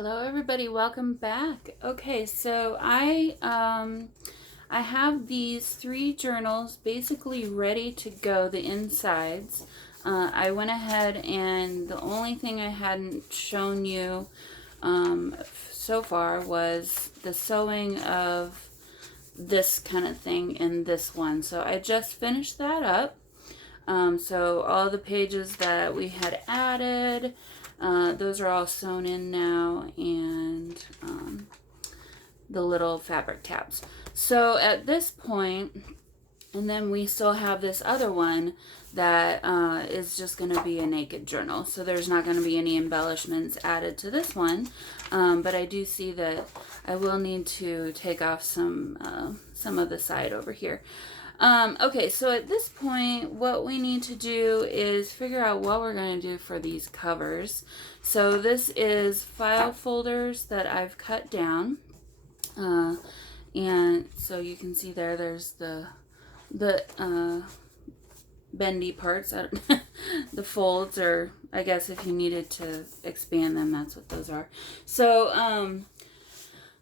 Hello everybody, welcome back. Okay, so I have these 3 journals basically ready to go, the insides. I went ahead and the only thing I hadn't shown you so far was the sewing of this kind of thing in this one. So I just finished that up. So all the pages that we had added, those are all sewn in now, and the little fabric tabs. So at this point, and then we still have this other one that is just going to be a naked journal. So there's not going to be any embellishments added to this one, but I do see that I will need to take off some of the side over here. Okay, so at this point, what we need to do is figure out what we're going to do for these covers. So this is file folders that I've cut down. And so you can see there's the bendy parts, the folds, or I guess if you needed to expand them, that's what those are. So,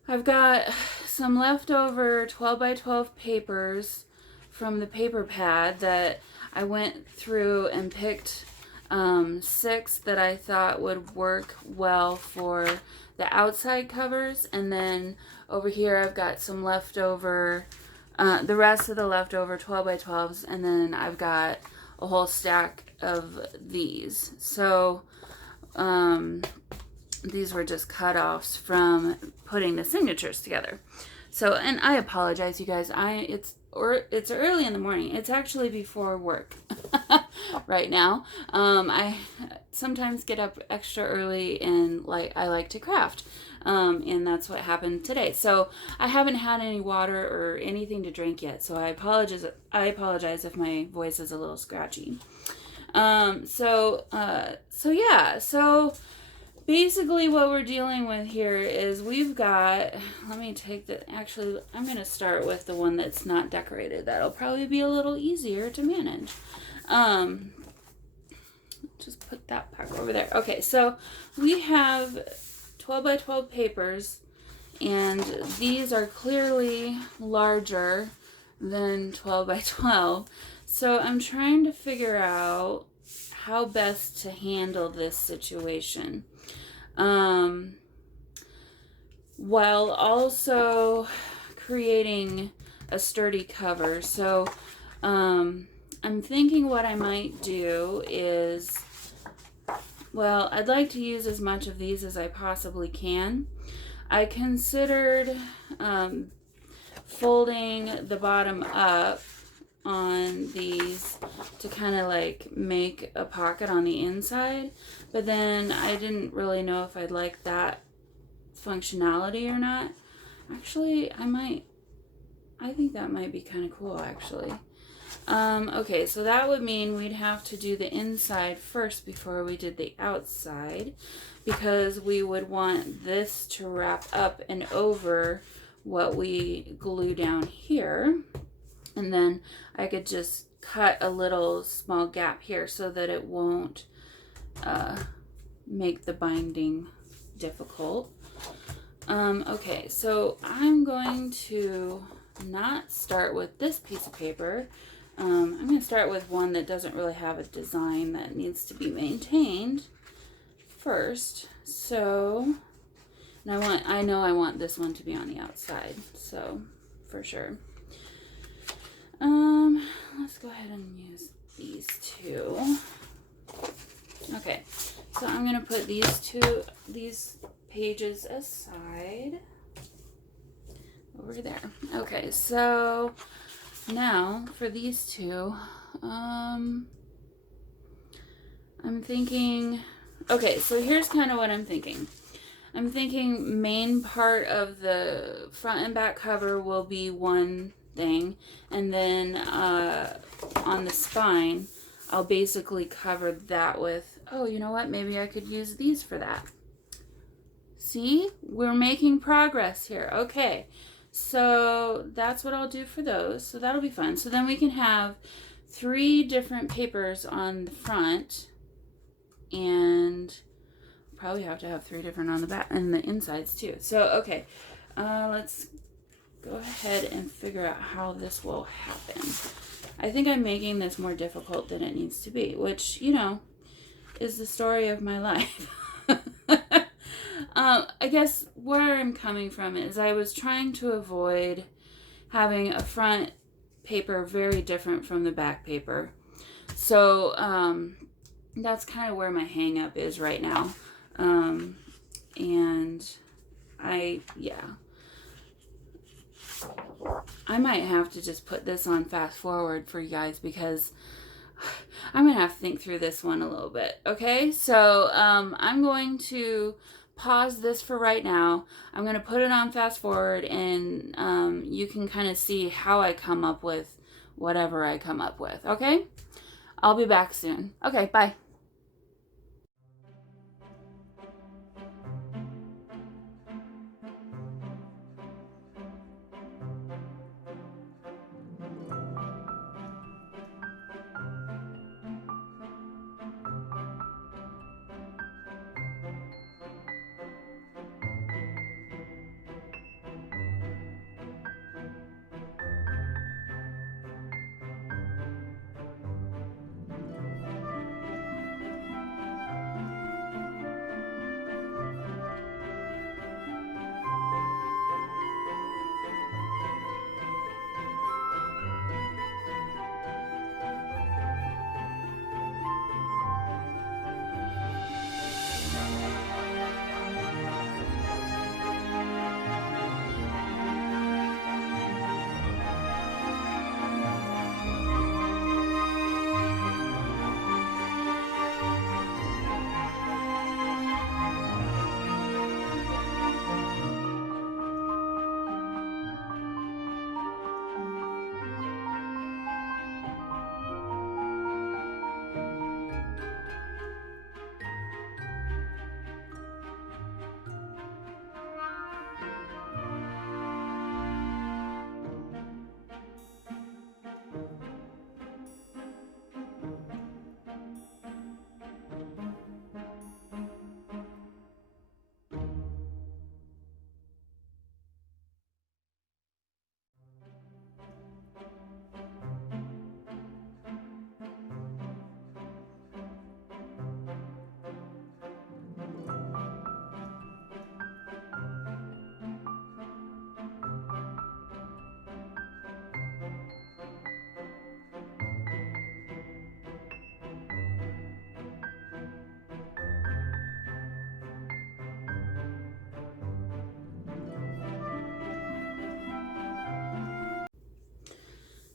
I've got some leftover 12 by 12 papers from the paper pad that I went through and picked 6 that I thought would work well for the outside covers, and then over here I've got some leftover, the rest of the leftover 12 by 12s, and then I've got a whole stack of these. So these were just cut-offs from putting the signatures together. So, and I apologize, you guys. It's early in the morning. It's actually before work right now. I sometimes get up extra early and I like to craft. And that's what happened today. So I haven't had any water or anything to drink yet. So I apologize if my voice is a little scratchy. So basically what we're dealing with here is we've got, let me take actually I'm going to start with the one that's not decorated. That'll probably be a little easier to manage. Just put that back over there. Okay, so we have 12 by 12 papers, and these are clearly larger than 12 by 12. So I'm trying to figure out how best to handle this situation, while also creating a sturdy cover. So I'm thinking what I might do is, well, I'd like to use as much of these as I possibly can. I considered folding the bottom up on these to kind of like make a pocket on the inside, but then I didn't really know if I'd like that functionality or not. Actually, I think that might be kind of cool, actually. Okay, so that would mean we'd have to do the inside first before we did the outside, because we would want this to wrap up and over what we glue down here. And then I could just cut a little small gap here so that it won't make the binding difficult. Okay, so I'm going to not start with this piece of paper. I'm going to start with one that doesn't really have a design that needs to be maintained first. So, and I know I want this one to be on the outside, so for sure. Let's go ahead and use these 2. Okay, so I'm going to put these pages aside over there. Okay, so now for these 2, I'm thinking, okay, so here's kind of what I'm thinking. I'm thinking main part of the front and back cover will be one thing, and then on the spine I'll basically cover that with, oh, you know what, maybe I could use these for that. See, we're making progress here. Okay, so that's what I'll do for those. So that'll be fun. So then we can have 3 different papers on the front and probably have to have 3 different on the back and the insides too. So, okay, let's go ahead and figure out how this will happen. I think I'm making this more difficult than it needs to be, which, you know, is the story of my life. I guess where I'm coming from is I was trying to avoid having a front paper very different from the back paper. So that's kind of where my hang up is right now. And I might have to just put this on fast forward for you guys because I'm going to have to think through this one a little bit. Okay, so I'm going to pause this for right now. I'm going to put it on fast forward, and you can kind of see how I come up with whatever I come up with. Okay, I'll be back soon. Okay, bye.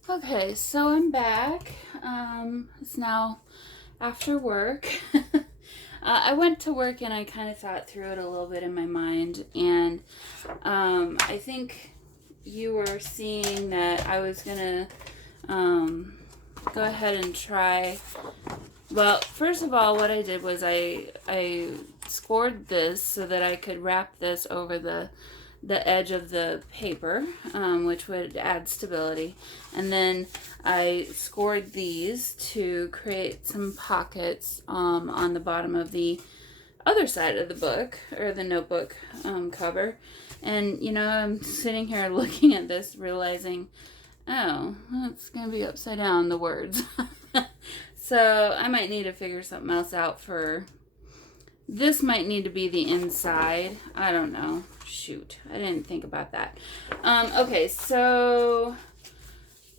Okay, so I'm back. It's now after work. I went to work and I kind of thought through it a little bit in my mind, and I think you were seeing that I was gonna go ahead and try. Well, first of all, what I did was I scored this so that I could wrap this over the edge of the paper, which would add stability. And then I scored these to create some pockets on the bottom of the other side of the book, or the notebook cover. And, you know, I'm sitting here looking at this, realizing, oh, it's going to be upside down, the words. So I might need to figure something else out for... This might need to be the inside. I don't know. Shoot. I didn't think about that. Okay, so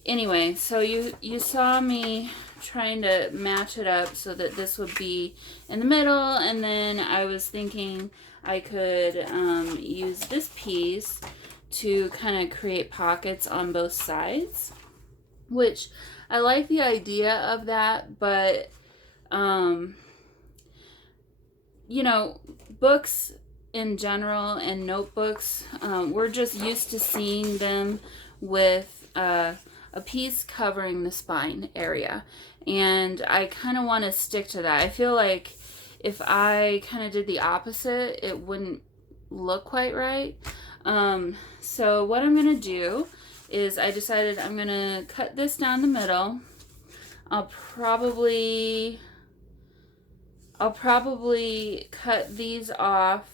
anyway, so you saw me trying to match it up so that this would be in the middle, and then I was thinking I could use this piece to kind of create pockets on both sides, which I like the idea of that, but you know, books in general and notebooks, we're just used to seeing them with a piece covering the spine area. And I kind of want to stick to that. I feel like if I kind of did the opposite, it wouldn't look quite right. So what I'm going to do is I decided I'm going to cut this down the middle. I'll I'll probably cut these off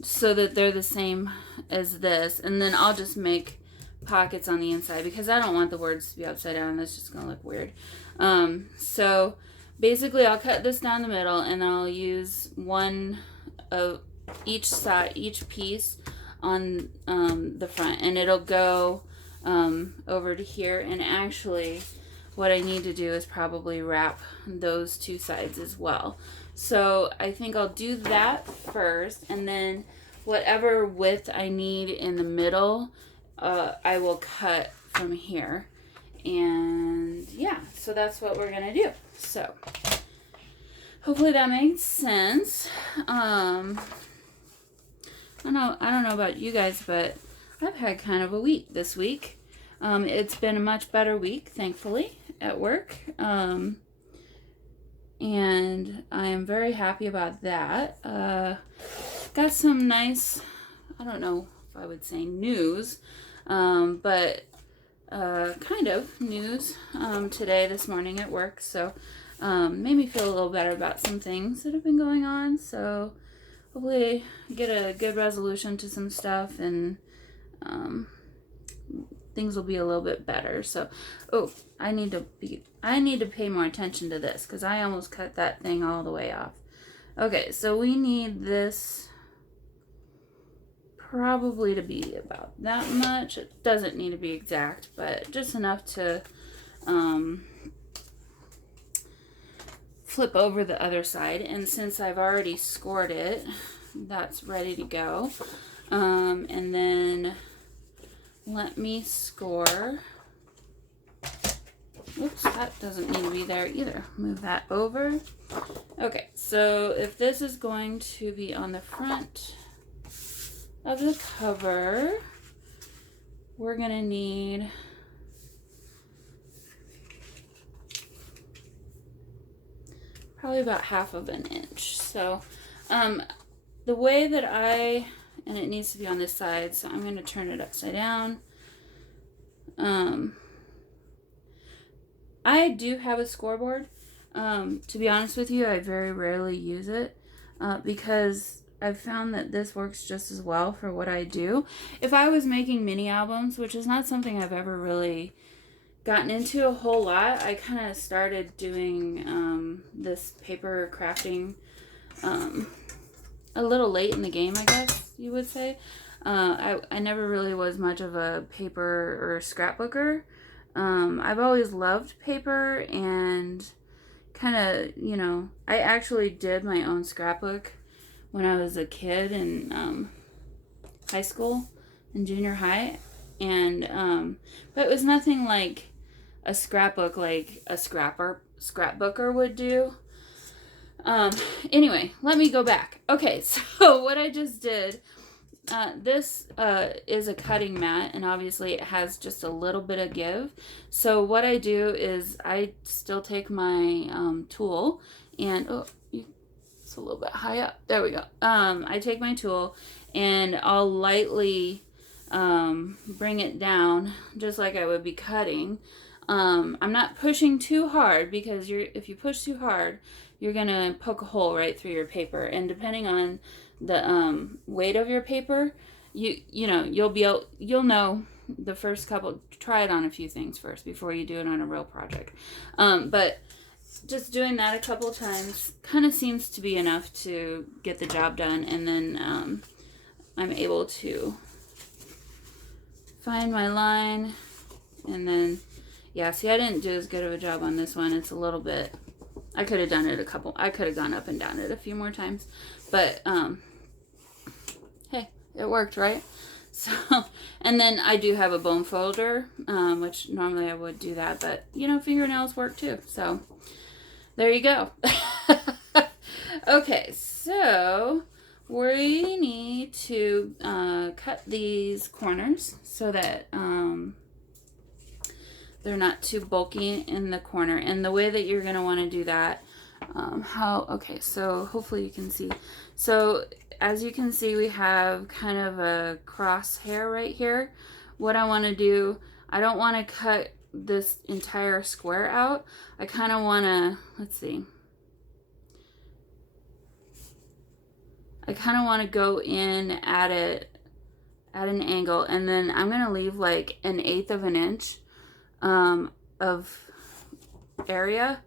so that they're the same as this, and then I'll just make pockets on the inside because I don't want the words to be upside down. That's just gonna look weird. So basically I'll cut this down the middle, and I'll use one of each side, each piece on the front, and it'll go over to here. And actually what I need to do is probably wrap those two sides as well. So I think I'll do that first, and then whatever width I need in the middle, I will cut from here. And yeah, so that's what we're gonna do. So hopefully that makes sense. I don't know about you guys, but I've had kind of a week this week. It's been a much better week, thankfully, at work. And I am very happy about that. Got some nice, I don't know if I would say news, but kind of news today, this morning at work. So made me feel a little better about some things that have been going on. So hopefully get a good resolution to some stuff, and things will be a little bit better. So, oh, I need to pay more attention to this because I almost cut that thing all the way off. Okay, so we need this probably to be about that much. It doesn't need to be exact, but just enough to flip over the other side. And since I've already scored it, that's ready to go. And then let me score. Oops, that doesn't need to be there either. Move that over. Okay, so if this is going to be on the front of the cover, we're gonna need probably about 1/2 inch. So the way that and it needs to be on this side, so I'm going to turn it upside down. I do have a scoreboard. To be honest with you, I very rarely use it because I've found that this works just as well for what I do. If I was making mini albums, which is not something I've ever really gotten into a whole lot, I kind of started doing this paper crafting a little late in the game, I guess you would say. I never really was much of a paper or scrapbooker. I've always loved paper and kind of, you know, I actually did my own scrapbook when I was a kid in high school and junior high. And but it was nothing like a scrapbook like a scrapbooker would do. Anyway, let me go back. Okay, so what I just did, this is a cutting mat, and obviously it has just a little bit of give. So what I do is I still take my tool, and it's a little bit high up. There we go. I take my tool and I'll lightly bring it down just like I would be cutting. I'm not pushing too hard because if you push too hard, you're gonna poke a hole right through your paper, and depending on the weight of your paper, you'll know the first couple. Try it on a few things first before you do it on a real project. But just doing that a couple times kind of seems to be enough to get the job done, and then I'm able to find my line, and then yeah. See, I didn't do as good of a job on this one. It's a little bit. I could have done it I could have gone up and down it a few more times, but hey, it worked, right? So, and then I do have a bone folder, which normally I would do that, but you know, fingernails work too. So there you go. Okay, so we need to cut these corners so that they're not too bulky in the corner. And the way that you're going to want to do that, okay, so hopefully you can see. So as you can see, we have kind of a crosshair right here. What I want to do, I don't want to cut this entire square out, I kind of want to, let's see. I kind of want to go in at it at an angle, and then I'm going to leave like 1/8 of an inch of area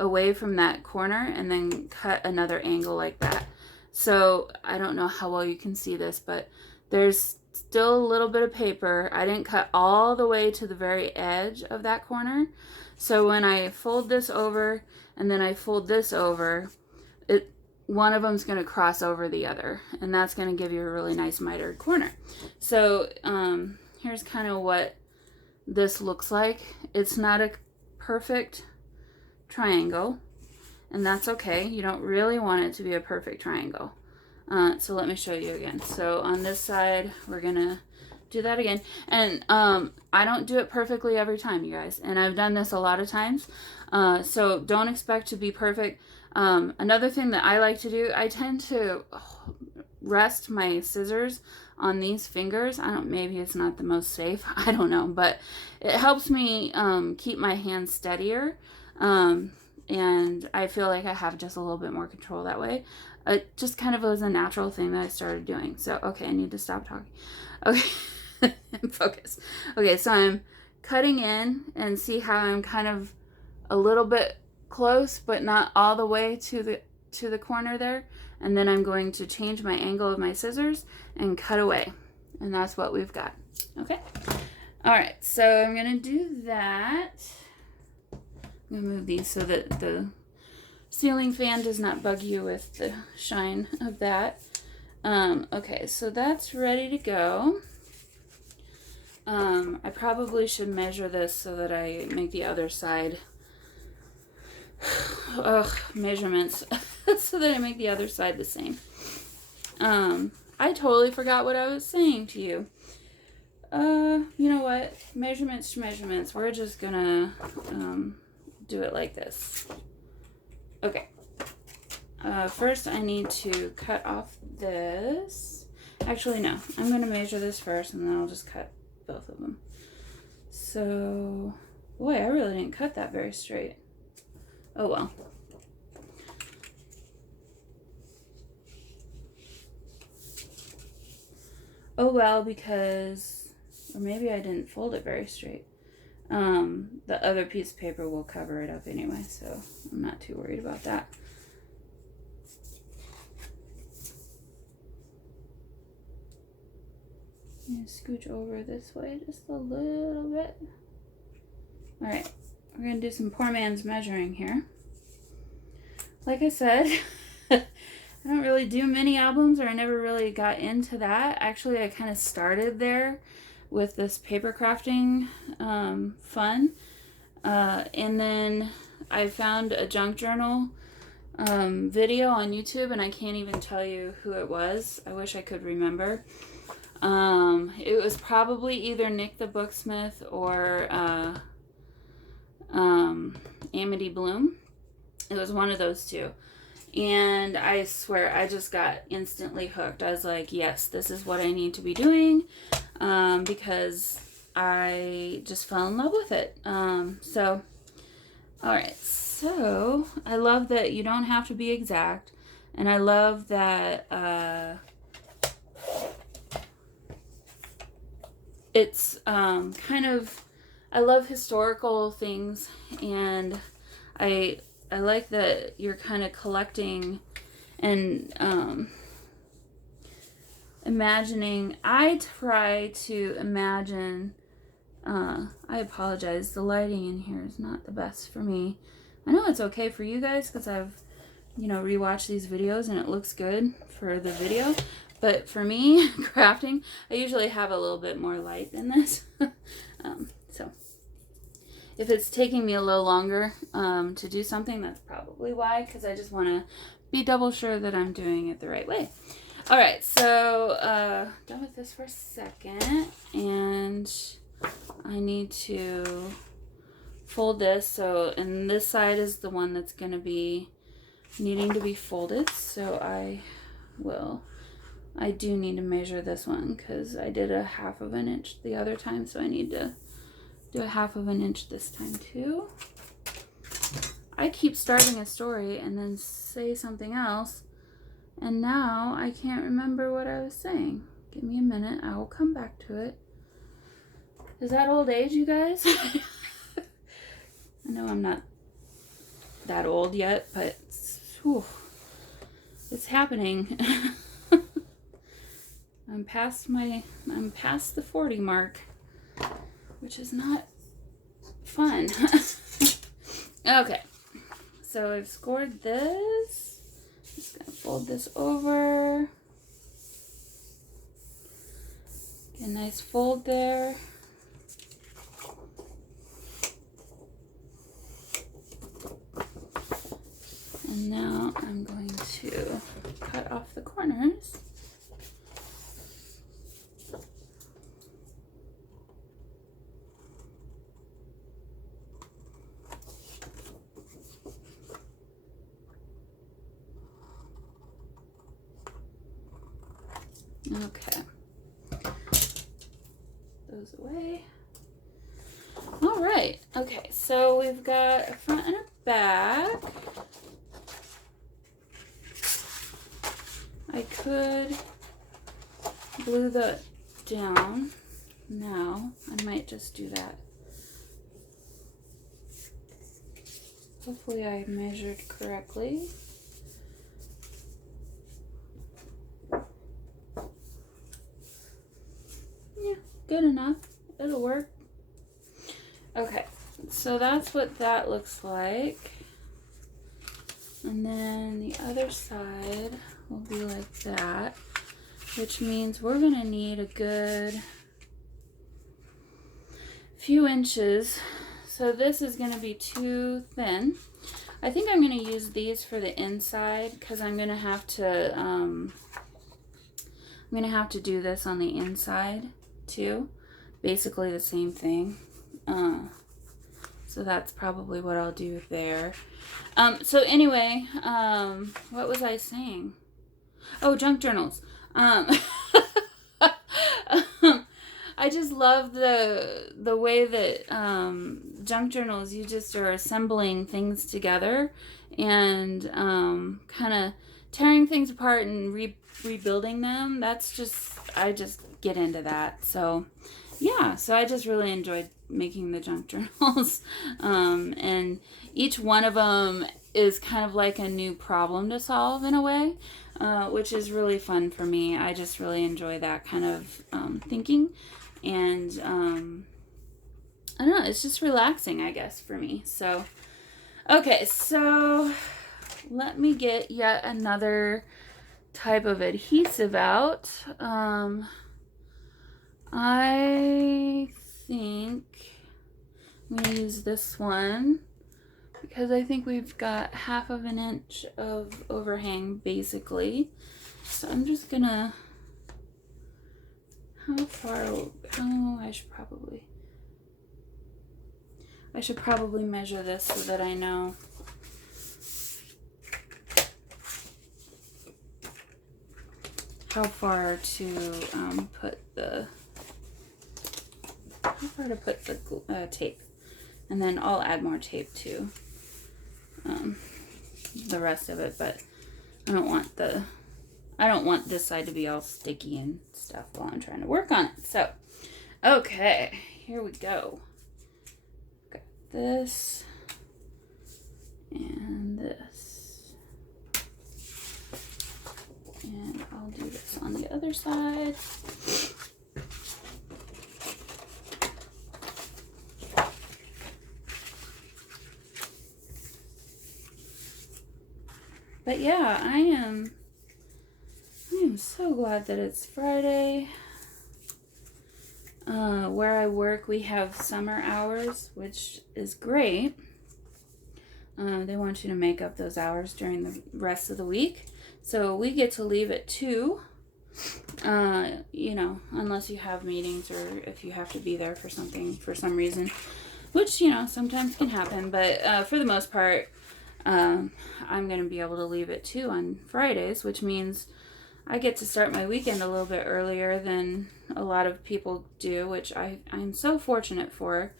away from that corner, and then cut another angle like that. So I don't know how well you can see this, but there's still a little bit of paper. I didn't cut all the way to the very edge of that corner. So when I fold this over and then I fold this over, one of them's going to cross over the other, and that's going to give you a really nice mitered corner. So here's kind of what this looks like. It's not a perfect triangle, and that's okay. You don't really want it to be a perfect triangle. So let me show you again. So on this side, we're gonna do that again. And I don't do it perfectly every time, you guys, and I've done this a lot of times. So don't expect to be perfect. Another thing that I like to do, I tend to rest my scissors on these fingers. Maybe it's not the most safe, I don't know, but it helps me keep my hands steadier. And I feel like I have just a little bit more control that way. It just kind of was a natural thing that I started doing. So, okay, I need to stop talking. Okay, focus. Okay, so I'm cutting in, and see how I'm kind of a little bit close, but not all the way to the corner there. And then I'm going to change my angle of my scissors and cut away. And that's what we've got. Okay. All right, so I'm going to do that. I'm going to move these so that the ceiling fan does not bug you with the shine of that. Okay, so that's ready to go. I probably should measure this so that I make the other side measurements so that I make the other side the same. I totally forgot what I was saying to you. You know what? Measurements to measurements. We're just gonna do it like this. Okay. First I need to cut off this. Actually, no. I'm gonna measure this first, and then I'll just cut both of them. So, boy, I really didn't cut that very straight. Oh well. Oh well, because, or maybe I didn't fold it very straight. The other piece of paper will cover it up anyway, so I'm not too worried about that. And scooch over this way just a little bit. All right, we're gonna do some poor man's measuring here. Like I said, I don't really do mini albums, or I never really got into that. Actually, I kind of started there with this paper crafting fun. And then I found a junk journal video on YouTube, and I can't even tell you who it was. I wish I could remember. It was probably either Nick the Booksmith or Amity Bloom. It was one of those two. And I swear, I just got instantly hooked. I was like, yes, this is what I need to be doing, because I just fell in love with it. So, all right. So, I love that you don't have to be exact. And I love that it's kind of, I love historical things, and I like that you're kind of collecting and imagining. I try to imagine, I apologize, the lighting in here is not the best for me. I know it's okay for you guys because I've, rewatched these videos and it looks good for the video. But for me, crafting, I usually have a little bit more light than this. So if it's taking me a little longer to do something, that's probably why, because I just want to be double sure that I'm doing it the right way. All right, so done with this for a second, and I need to fold this. So, and this side is the one that's going to be needing to be folded, so I do need to measure this one because I did a 1/2 of an inch the other time, so I need to do a 1/2 inch this time too. I keep starting a story and then say something else, and now I can't remember what I was saying. Give me a minute, I will come back to it. Is that old age, you guys? I know I'm not that old yet, but whew, it's happening. I'm past the 40 mark, which is not fun. Okay, so I've scored this. Just gonna fold this over. Get a nice fold there. And now I'm going to cut off the corners. Okay. Those away. All right. Okay, so we've got a front and a back. I could glue that down now. I might just do that. Hopefully I measured correctly. Yeah, good enough. It'll work. Okay, so that's what that looks like. And then the other side will be like that, which means we're gonna need a good few inches. So this is gonna be too thin. I think I'm gonna use these for the inside because I'm gonna have to do this on the inside too. Basically the same thing. So that's probably what I'll do there. So anyway, what was I saying? Oh, junk journals. I just love the way that junk journals, you just are assembling things together and kind of tearing things apart and rebuilding them. That's just, I just get into that. So yeah, so I just really enjoyed making the junk journals. And each one of them is kind of like a new problem to solve in a way, which is really fun for me. I just really enjoy that kind of thinking. And I don't know, it's just relaxing, I guess, for me. So, okay, so let me get yet another type of adhesive out. I think I'm going to use this one because I think we've got 1/2 inch of overhang basically. So I'm just going to, I should probably measure this so that I know. How far to put the tape, and then I'll add more tape to the rest of it, but I don't want this side to be all sticky and stuff while I'm trying to work on it. So okay, here we go. Got this and this, and I'll do this on the other side. But yeah, I am so glad that it's Friday. Where I work, we have summer hours, which is great. They want you to make up those hours during the rest of the week. So we get to leave at 2, you know, unless you have meetings or if you have to be there for something for some reason, which, you know, sometimes can happen. But for the most part, I'm going to be able to leave at 2 on Fridays, which means I get to start my weekend a little bit earlier than a lot of people do, which I'm so fortunate for.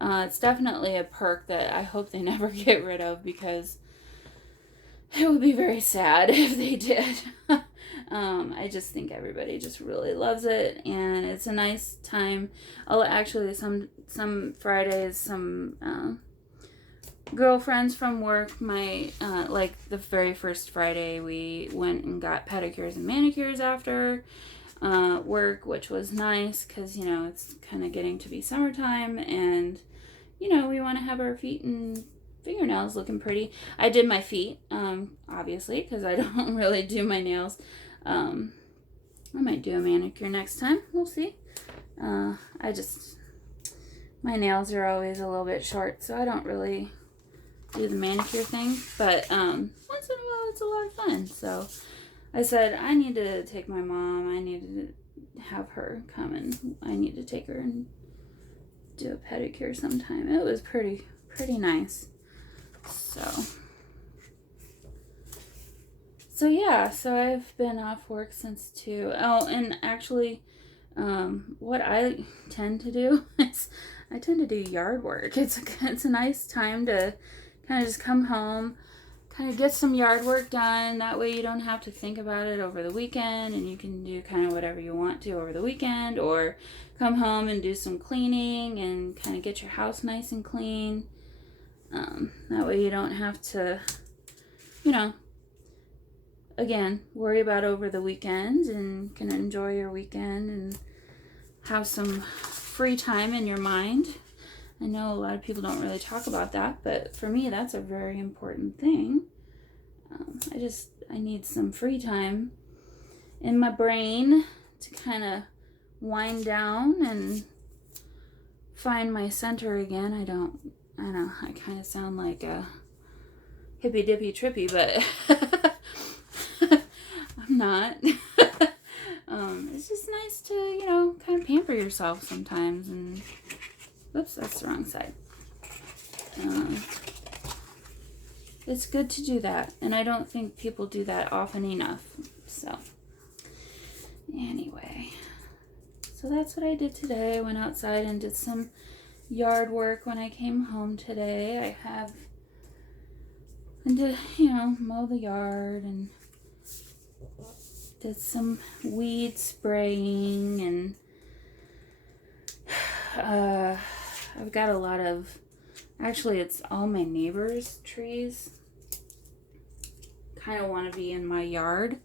It's definitely a perk that I hope they never get rid of, because it would be very sad if they did. I just think everybody just really loves it, and it's a nice time. Actually, some Fridays, some girlfriends from work, like the very first Friday, we went and got pedicures and manicures after work, which was nice because, it's kind of getting to be summertime, and, we want to have our feet and fingernails looking pretty. I did my feet, obviously, because I don't really do my nails. I might do a manicure next time. We'll see. My nails are always a little bit short, so I don't really do the manicure thing. But once in a while, it's a lot of fun. So I said, I need to take my mom. I need to have her come, and I need to take her and do a pedicure sometime. It was pretty nice. So yeah, so I've been off work since 2. Oh, and actually, what I tend to do is I tend to do yard work. It's a nice time to kind of just come home, kind of get some yard work done. That way you don't have to think about it over the weekend, and you can do kind of whatever you want to over the weekend, or come home and do some cleaning and kind of get your house nice and clean. That way you don't have to, again, worry about over the weekend, and can enjoy your weekend and have some free time in your mind. I know a lot of people don't really talk about that, but for me, that's a very important thing. I need some free time in my brain to kind of wind down and find my center again. I know, I kind of sound like a hippy dippy trippy, but I'm not. It's just nice to, kind of pamper yourself sometimes. And oops, that's the wrong side. It's good to do that, and I don't think people do that often enough. So anyway, so that's what I did today. I went outside and did some yard work when I came home today. I did, mow the yard, and did some weed spraying, and I've got a lot of, actually it's all my neighbors' trees kind of want to be in my yard.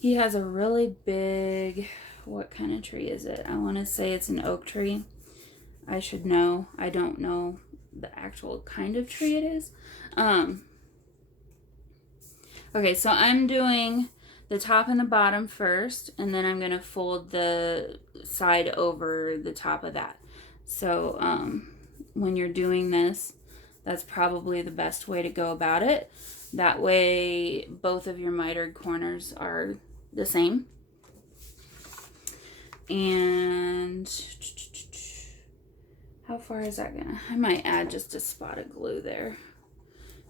He has a really big, what kind of tree is it? I want to say it's an oak tree. I should know. I don't know the actual kind of tree it is. Okay, so I'm doing the top and the bottom first, and then I'm going to fold the side over the top of that. So when you're doing this, that's probably the best way to go about it. That way both of your mitered corners are the same. And how far is that gonna? I might add just a spot of glue there,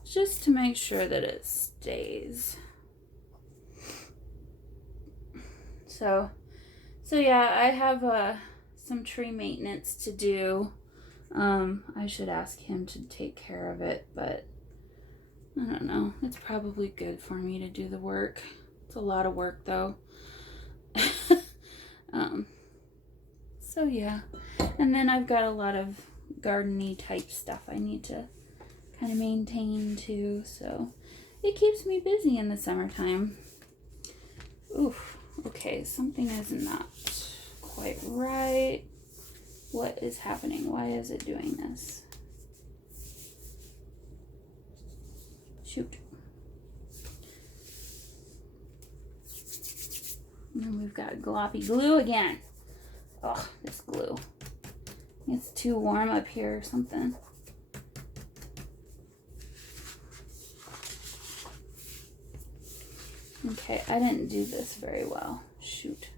just to make sure that it stays. So yeah, I have some tree maintenance to do. I should ask him to take care of it, but I don't know. It's probably good for me to do the work. It's a lot of work though. So yeah, and then I've got a lot of garden-y type stuff I need to kind of maintain too, so it keeps me busy in the summertime. Oof, okay, something is not quite right. What is happening? Why is it doing this? Shoot. And then we've got gloppy glue again. Oh, this glue. It's too warm up here or something. Okay, I didn't do this very well. Shoot.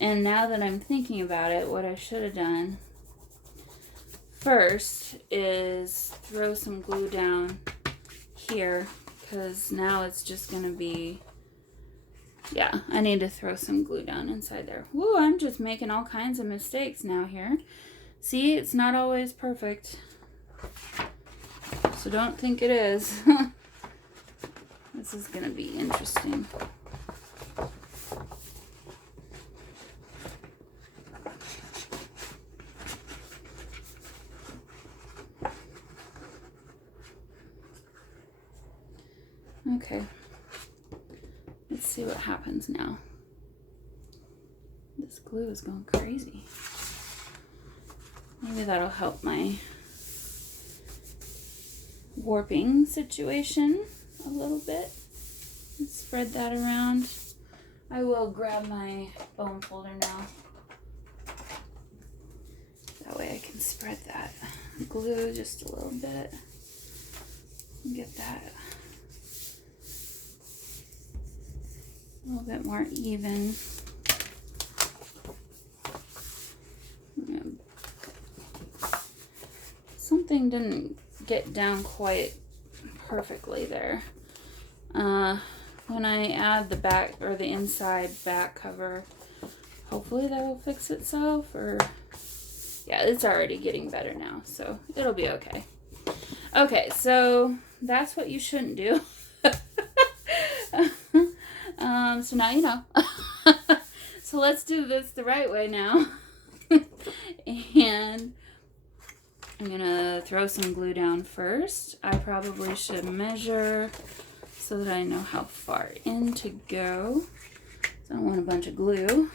And now that I'm thinking about it, what I should have done first is throw some glue down here, because now it's just going to be Yeah, I need to throw some glue down inside there. Woo, I'm just making all kinds of mistakes now here. See, it's not always perfect. So don't think it is. This is gonna be interesting. Okay. Let's see what happens now. This glue is going crazy. Maybe that'll help my warping situation a little bit. Let's spread that around. I will grab my bone folder now. That way I can spread that glue just a little bit. Get that a little bit more even. Something didn't get down quite perfectly there. When I add the back or the inside back cover, hopefully that will fix itself. Or yeah, it's already getting better now, so it'll be okay. Okay, so that's what you shouldn't do. So now you know. So let's do this the right way now. And I'm gonna throw some glue down first. I probably should measure so that I know how far in to go. So I don't want a bunch of glue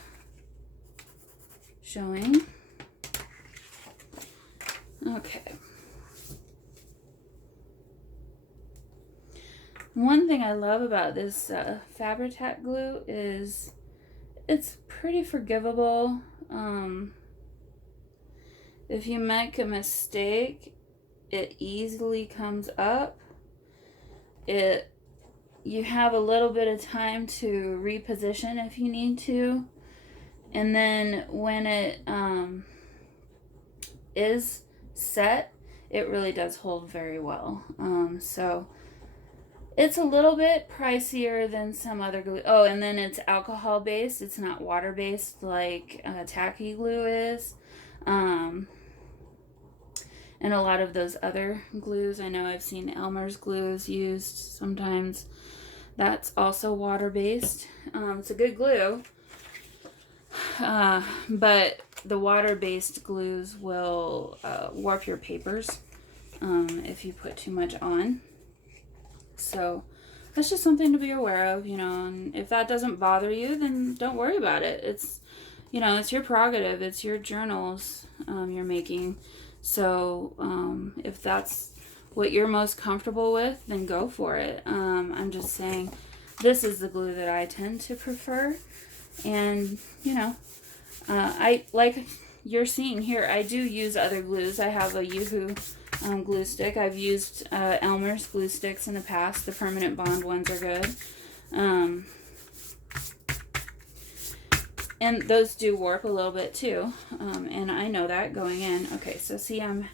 showing. Okay. One thing I love about this Fabri-Tac glue is it's pretty forgivable. If you make a mistake, it easily comes up. You have a little bit of time to reposition if you need to. And then when it is set, it really does hold very well. So it's a little bit pricier than some other glue. Oh, and then it's alcohol based. It's not water based like tacky glue is. And a lot of those other glues, I know I've seen Elmer's glues used sometimes. That's also water-based. It's a good glue, but the water-based glues will warp your papers if you put too much on. So that's just something to be aware of, you know. And if that doesn't bother you, then don't worry about it. It's, you know, it's your prerogative. It's your journals you're making. So if that's what you're most comfortable with, then go for it. I'm just saying this is the glue that I tend to prefer. And, you know, I like you're seeing here, I do use other glues. I have a Yoo-Hoo glue stick. I've used Elmer's glue sticks in the past. The permanent bond ones are good. And those do warp a little bit too, and I know that going in. Okay, so see, I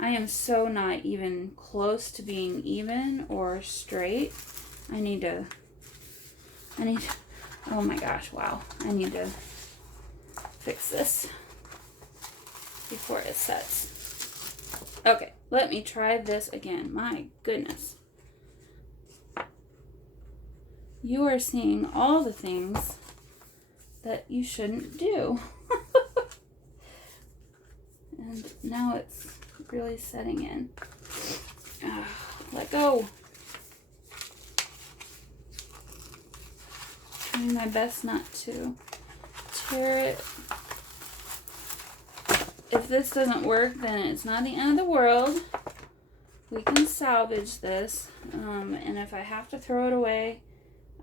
am so not even close to being even or straight. I need, oh my gosh, wow. I need to fix this before it sets. Okay, let me try this again. My goodness. You are seeing all the things that you shouldn't do. And now it's really setting in. Let go. Trying my best not to tear it. If this doesn't work, then it's not the end of the world. We can salvage this. And if I have to throw it away,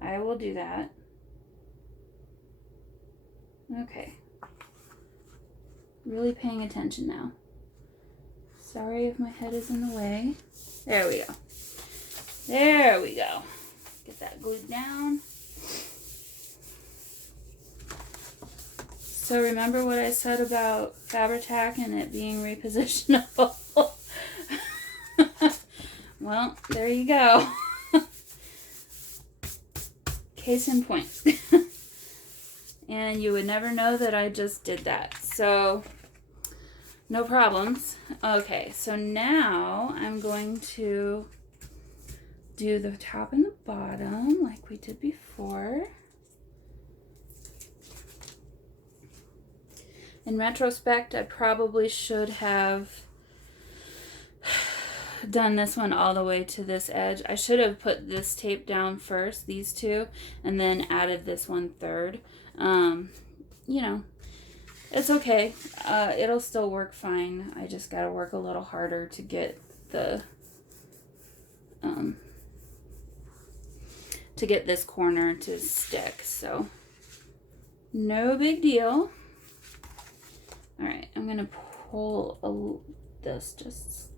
I will do that. Okay. Really paying attention now. Sorry if my head is in the way. There we go. There we go. Get that glued down. So remember what I said about Fabri-Tac and it being repositionable? Well, there you go. Case in point. And you would never know that I just did that. So, no problems. Okay, so now I'm going to do the top and the bottom like we did before. In retrospect, I probably should have done this one all the way to this edge. I should have put this tape down first, these two, and then added this one third. You know, it's okay. It'll still work fine. I just gotta work a little harder to get the this corner to stick. So no big deal. All right, I'm gonna pull this just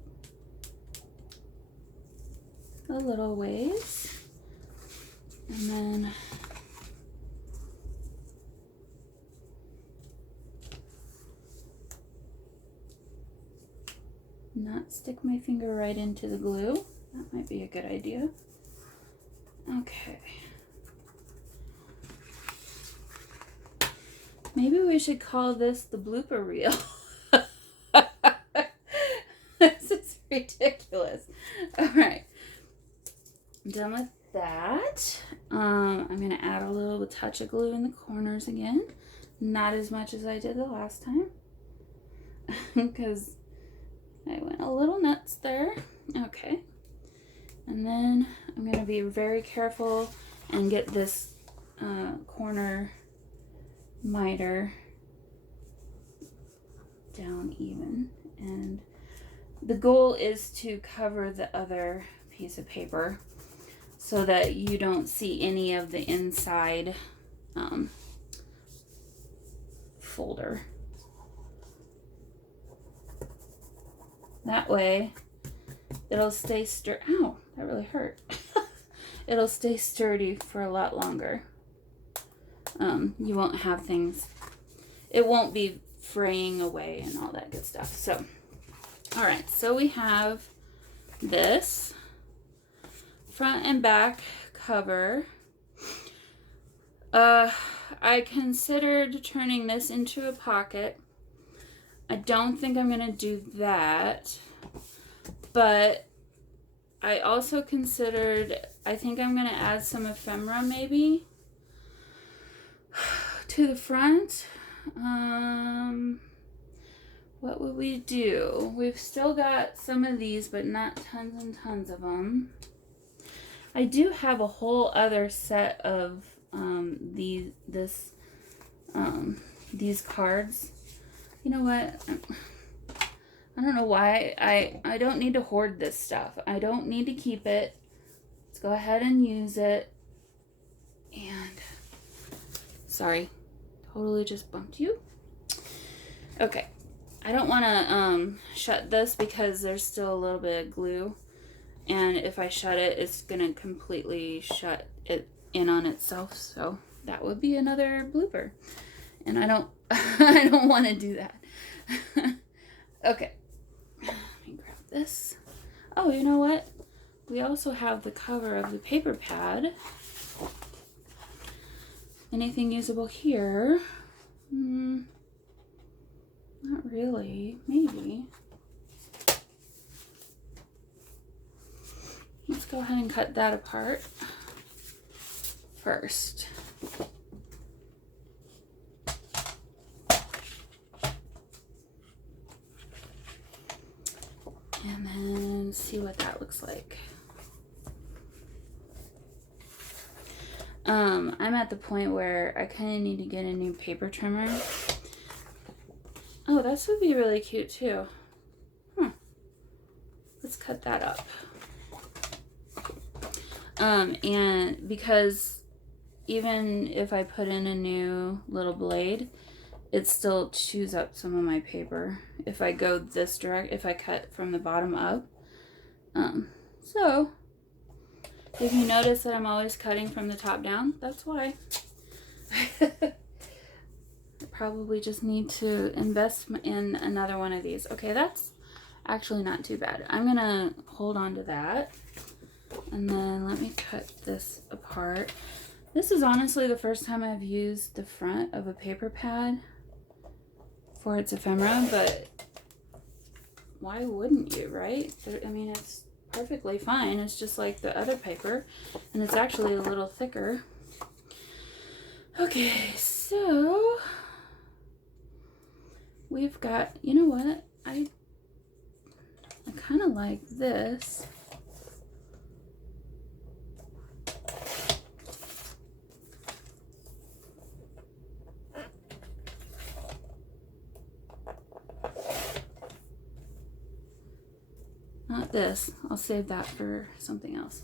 a little ways, and then not stick my finger right into the glue. That might be a good idea. Okay. Maybe we should call this the blooper reel. This is ridiculous. All right. I'm done with that. I'm going to add a little touch of glue in the corners again. Not as much as I did the last time, because I went a little nuts there. Okay. And then I'm going to be very careful and get this corner miter down even. And the goal is to cover the other piece of paper so that you don't see any of the inside folder. That way it'll stay sturdy. Ow, that really hurt. It'll stay sturdy for a lot longer. You won't have things, it won't be fraying away and all that good stuff. So, all right, so we have this front and back cover. I considered turning this into a pocket. I don't think I'm gonna do that, but I also considered, I think I'm gonna add some ephemera maybe to the front. What would we do? We've still got some of these, but not tons and tons of them. I do have a whole other set of these cards. You know what? I don't know why. I don't need to hoard this stuff. I don't need to keep it. Let's go ahead and use it. And sorry, totally just bumped you. Okay, I don't want to shut this because there's still a little bit of glue, and if I shut it, it's gonna completely shut it in on itself. So that would be another blooper, and I don't I don't want to do that. Okay, let me grab this. Oh, you know what? We also have the cover of the paper pad. Anything usable here? Not really. Maybe. Let's go ahead and cut that apart first. And then see what that looks like. I'm at the point where I kind of need to get a new paper trimmer. Oh, this would be really cute too. Let's cut that up. And because even if I put in a new little blade, it still chews up some of my paper if I go this direct, if I cut from the bottom up. So if you notice that I'm always cutting from the top down, that's why. I probably just need to invest in another one of these. Okay, that's actually not too bad. I'm gonna hold on to that, and then let me cut this apart. This is honestly the first time I've used the front of a paper pad for its ephemera, but why wouldn't you, right? I mean, it's perfectly fine. It's just like the other paper, and it's actually a little thicker. Okay, so we've got, you know what? I kind of like this. Not this. I'll save that for something else.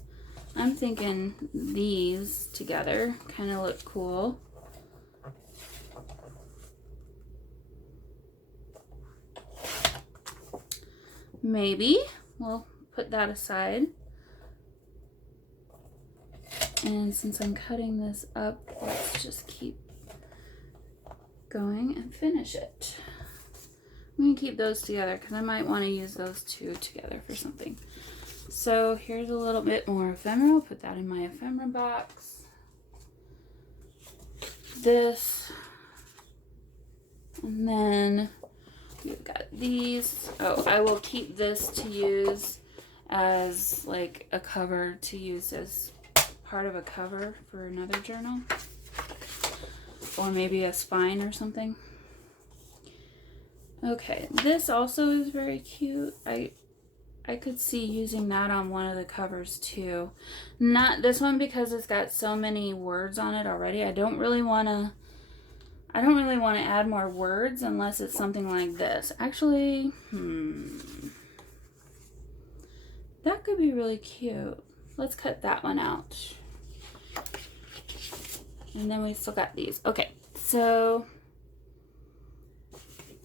I'm thinking these together kind of look cool. Maybe we'll put that aside. And since I'm cutting this up, let's just keep going and finish it. I'm going to keep those together because I might want to use those two together for something. So here's a little bit more ephemera. I'll put that in my ephemera box. This. And then we've got these. Oh, I will keep this to use as like a cover, to use as part of a cover for another journal. Or maybe a spine or something. Okay, this also is very cute. I could see using that on one of the covers too. Not this one because it's got so many words on it already. I don't really want to add more words unless it's something like this. Actually, that could be really cute. Let's cut that one out. And then we still got these. Okay, so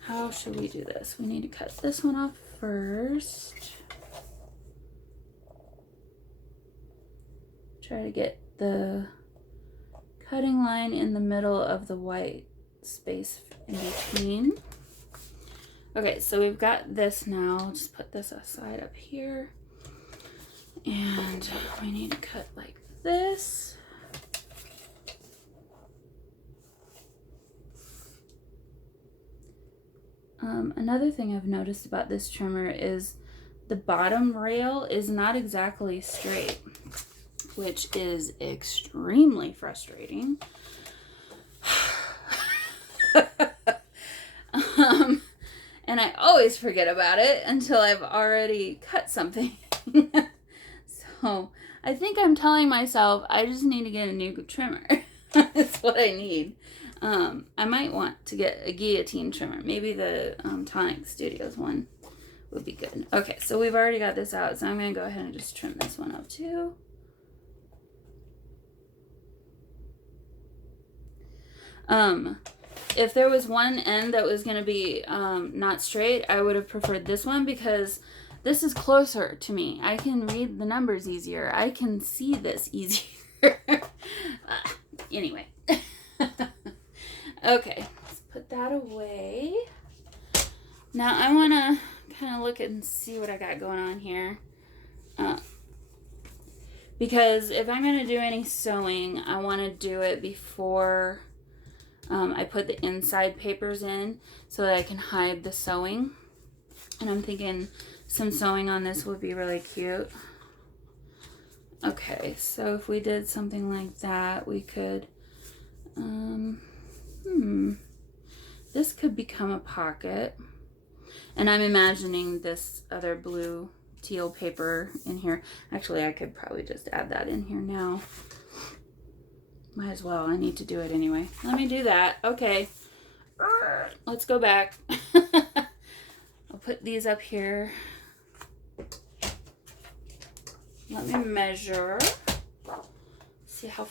how should we do this? We need to cut this one off first. Try to get the cutting line in the middle of the white space in between. Okay, so we've got this now. I'll just put this aside up here. And we need to cut like this. Another thing I've noticed about this trimmer is the bottom rail is not exactly straight, which is extremely frustrating. And I always forget about it until I've already cut something. So I think I'm telling myself I just need to get a new trimmer. That's what I need. I might want to get a guillotine trimmer. Maybe the Tonic Studios one would be good. Okay, so we've already got this out, so I'm going to go ahead and just trim this one up too. If there was one end that was going to be not straight, I would have preferred this one because this is closer to me. I can read the numbers easier. I can see this easier. Anyway. Okay, let's put that away. Now I want to kind of look and see what I got going on here. Because if I'm going to do any sewing, I want to do it before I put the inside papers in so that I can hide the sewing. And I'm thinking some sewing on this would be really cute. Okay, so if we did something like that, we could, this could become a pocket. And I'm imagining this other blue teal paper in here. Actually, I could probably just add that in here now. Might as well. I need to do it anyway. Let me do that. Okay. Let's go back. I'll put these up here. Let me measure. See how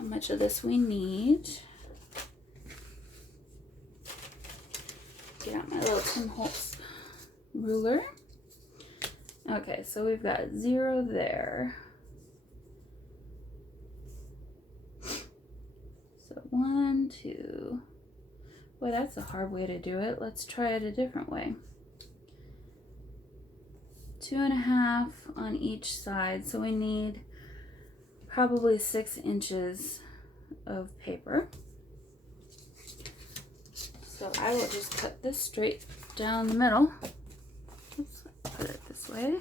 much of this we need. Get out my little Tim Holtz ruler. Okay, so we've got 0 there. So 1, 2. Boy, that's a hard way to do it. Let's try it a different way. 2.5 on each side. So we need probably 6 inches of paper. So I will just cut this straight down the middle. Oops, put it this way.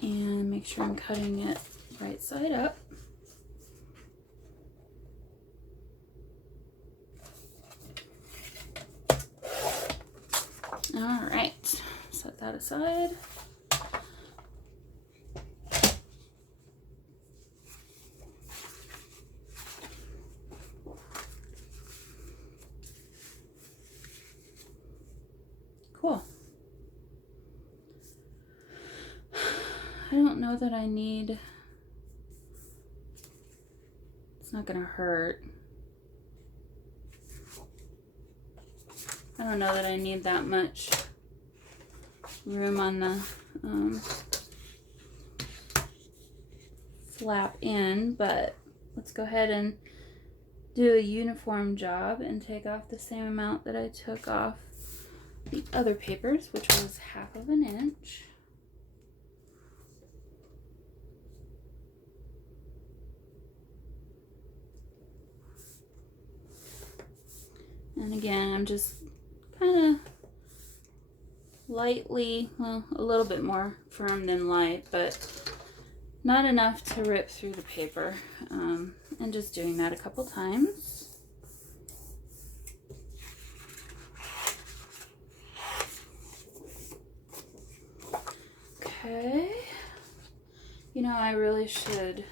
And make sure I'm cutting it right side up. All right, set that aside. Cool. I don't know that I need, it's not gonna hurt. I don't know that I need that much room on the flap in, but let's go ahead and do a uniform job and take off the same amount that I took off the other papers, which was 1/2 inch. And again, I'm just kind of lightly, well, a little bit more firm than light, but not enough to rip through the paper. And just doing that a couple times. Okay. You know, I really should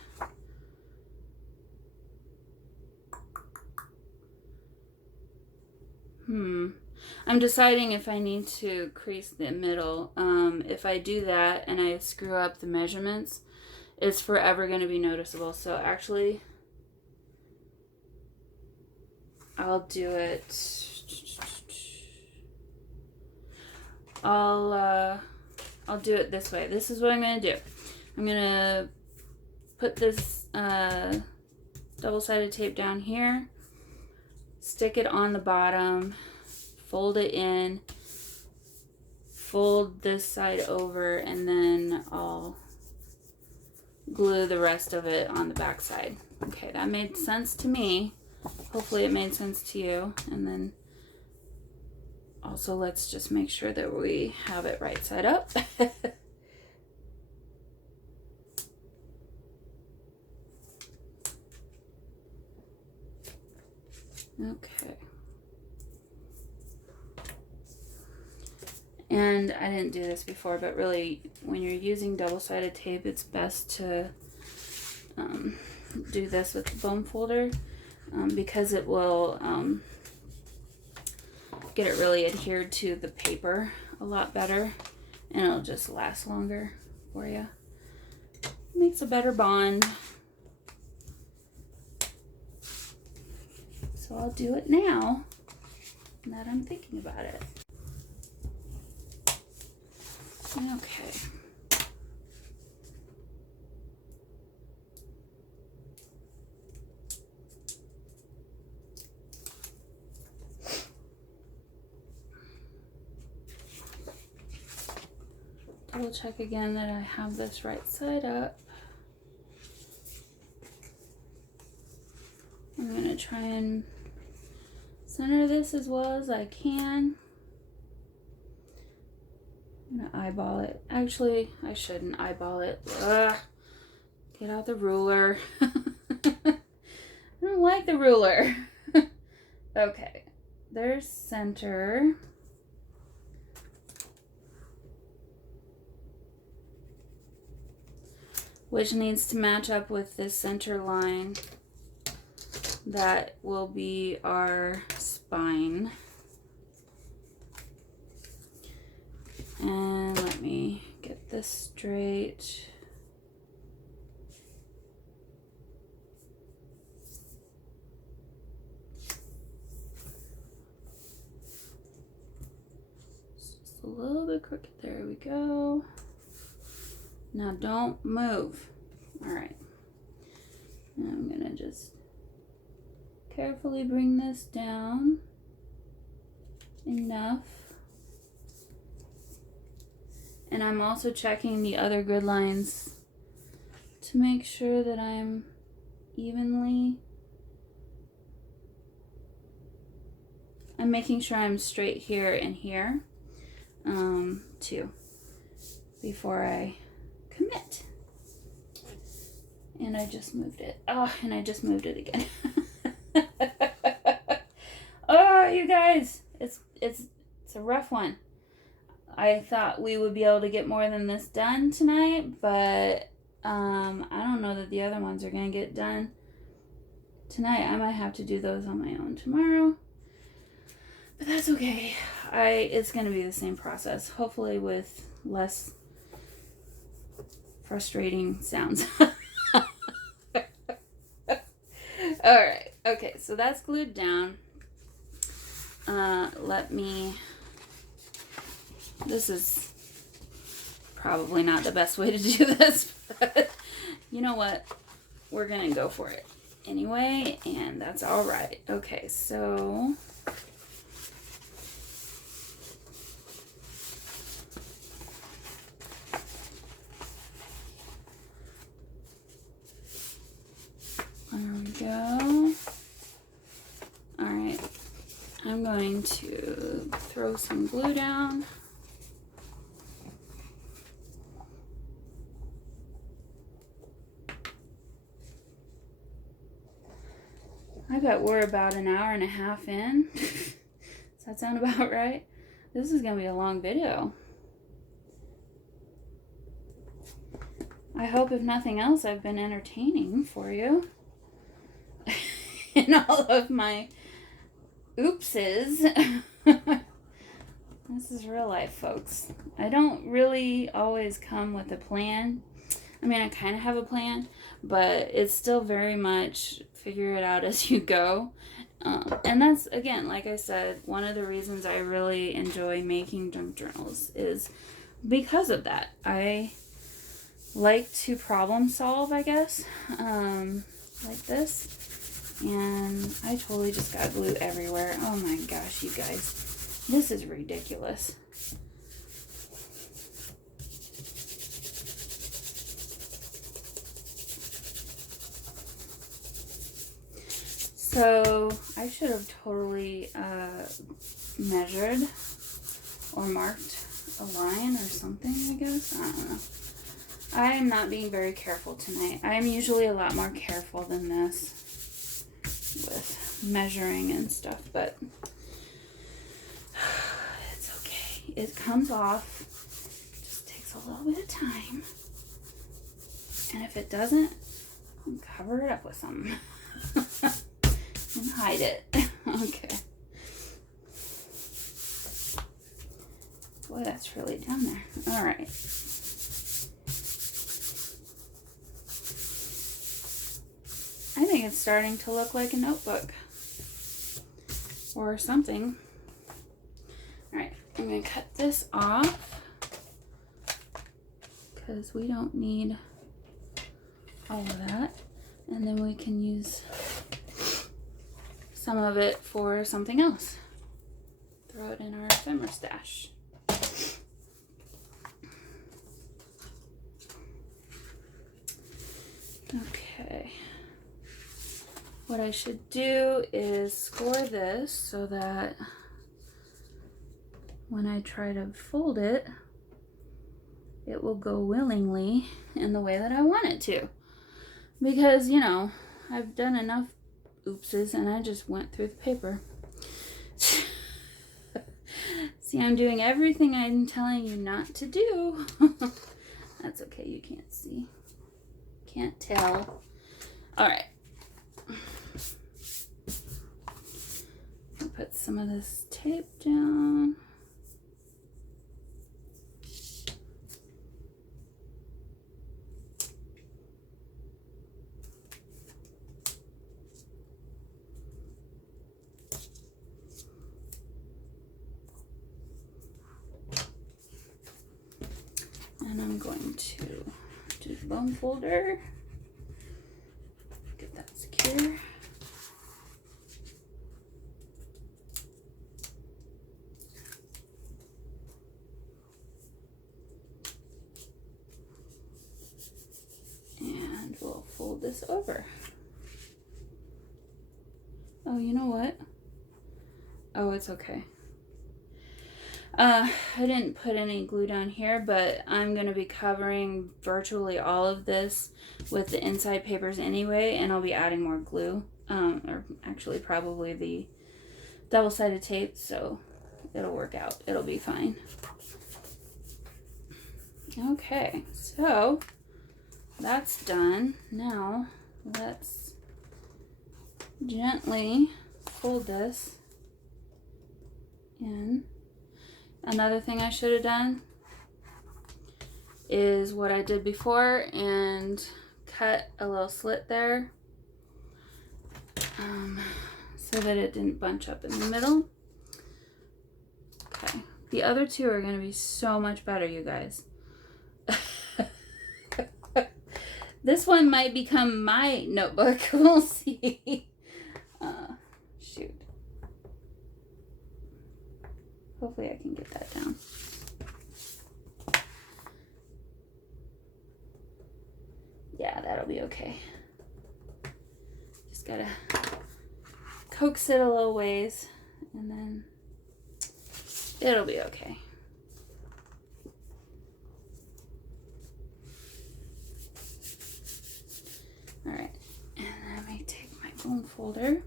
I'm deciding if I need to crease the middle. If I do that and I screw up the measurements, it's forever going to be noticeable. So actually, I'll do it. I'll do it this way. This is what I'm going to do. I'm going to put this double-sided tape down here, stick it on the bottom, fold it in, fold this side over, and then I'll glue the rest of it on the back side. Okay, that made sense to me. Hopefully it made sense to you. And then also let's just make sure that we have it right side up. Okay. And I didn't do this before, but really when you're using double-sided tape, it's best to do this with the bone folder because it will get it really adhered to the paper a lot better, and it'll just last longer for you. Makes a better bond. So I'll do it now that I'm thinking about it. Okay. Double check again that I have this right side up. I'm going to try and center this as well as I can. I'm going to eyeball it. Actually, I shouldn't eyeball it. Ugh. Get out the ruler. I don't like the ruler. Okay, there's center. Which needs to match up with this center line. That will be our spine. And let me get this straight. Just a little bit crooked. There we go. Now don't move. All right. And I'm gonna just carefully bring this down enough. And I'm also checking the other grid lines to make sure that I'm I'm making sure I'm straight here and here, too, before I commit. And I just moved it. Oh, and I just moved it again. Oh, you guys, it's a rough one. I thought we would be able to get more than this done tonight, but I don't know that the other ones are going to get done tonight. I might have to do those on my own tomorrow, but that's okay. It's going to be the same process, hopefully with less frustrating sounds. All right. Okay, so that's glued down. This is probably not the best way to do this, but you know what? We're going to go for it anyway, and that's all right. Okay, so there we go. All right, I'm going to throw some glue down. I bet we're about an hour and a half in. Does that sound about right? This is going to be a long video. I hope, if nothing else, I've been entertaining for you. In all of my oopses. This is real life, folks. I don't really always come with a plan. I mean, I kind of have a plan, but it's still very much figure it out as you go. And that's, again, like I said, one of the reasons I really enjoy making junk journals is because of that. I like to problem solve, I guess, like this. And I totally just got glue everywhere. Oh my gosh, you guys. This is ridiculous. So I should have totally measured or marked a line or something, I guess. I don't know. I am not being very careful tonight. I am usually a lot more careful than this with measuring and stuff, but it's okay. It comes off. It just takes a little bit of time. And if it doesn't, I'll cover it up with something. And hide it. Okay. Boy, that's really down there. All right. I think it's starting to look like a notebook or something. All right, I'm going to cut this off because we don't need all of that. And then we can use some of it for something else. Throw it in our ephemera stash. Okay. What I should do is score this so that when I try to fold it, it will go willingly in the way that I want it to. Because, you know, I've done enough oopses and I just went through the paper. See, I'm doing everything I'm telling you not to do. That's okay, you can't see. Can't tell. Alright. I'll put some of this tape down. And I'm going to do the bone folder. Get that secure. fold this over. Oh, you know what? Oh, it's okay. I didn't put any glue down here, but I'm going to be covering virtually all of this with the inside papers anyway, and I'll be adding more glue, or actually probably the double-sided tape, so it'll work out. It'll be fine. Okay, so that's done. Now let's gently fold this in. Another thing I should have done is what I did before and cut a little slit there so that it didn't bunch up in the middle. Okay, the other two are going to be so much better, you guys. This one might become my notebook. We'll see. Shoot. Hopefully I can get that down. Yeah, that'll be okay. Just gotta coax it a little ways and then it'll be okay. All right, and then I may take my bone folder.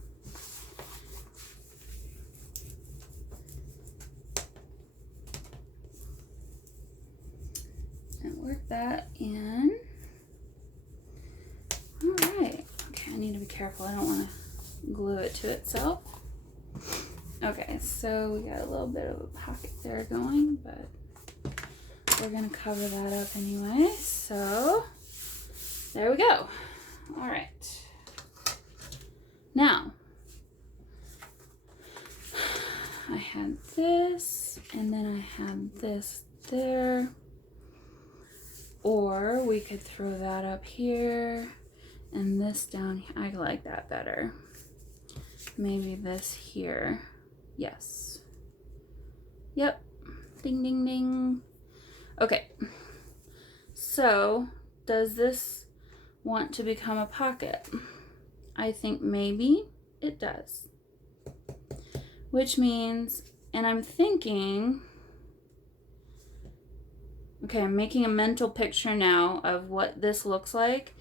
And work that in. All right. Okay, I need to be careful. I don't want to glue it to itself. Okay, so we got a little bit of a pocket there going, but we're going to cover that up anyway. So there we go. All right. Now, I had this, and then I had this there. Or we could throw that up here and this down here. I like that better. Maybe this here. Yes. Yep. Ding, ding, ding. Okay. So, does this want to become a pocket? I think maybe it does. Which means, and I'm thinking... Okay, I'm making a mental picture now of what this looks like,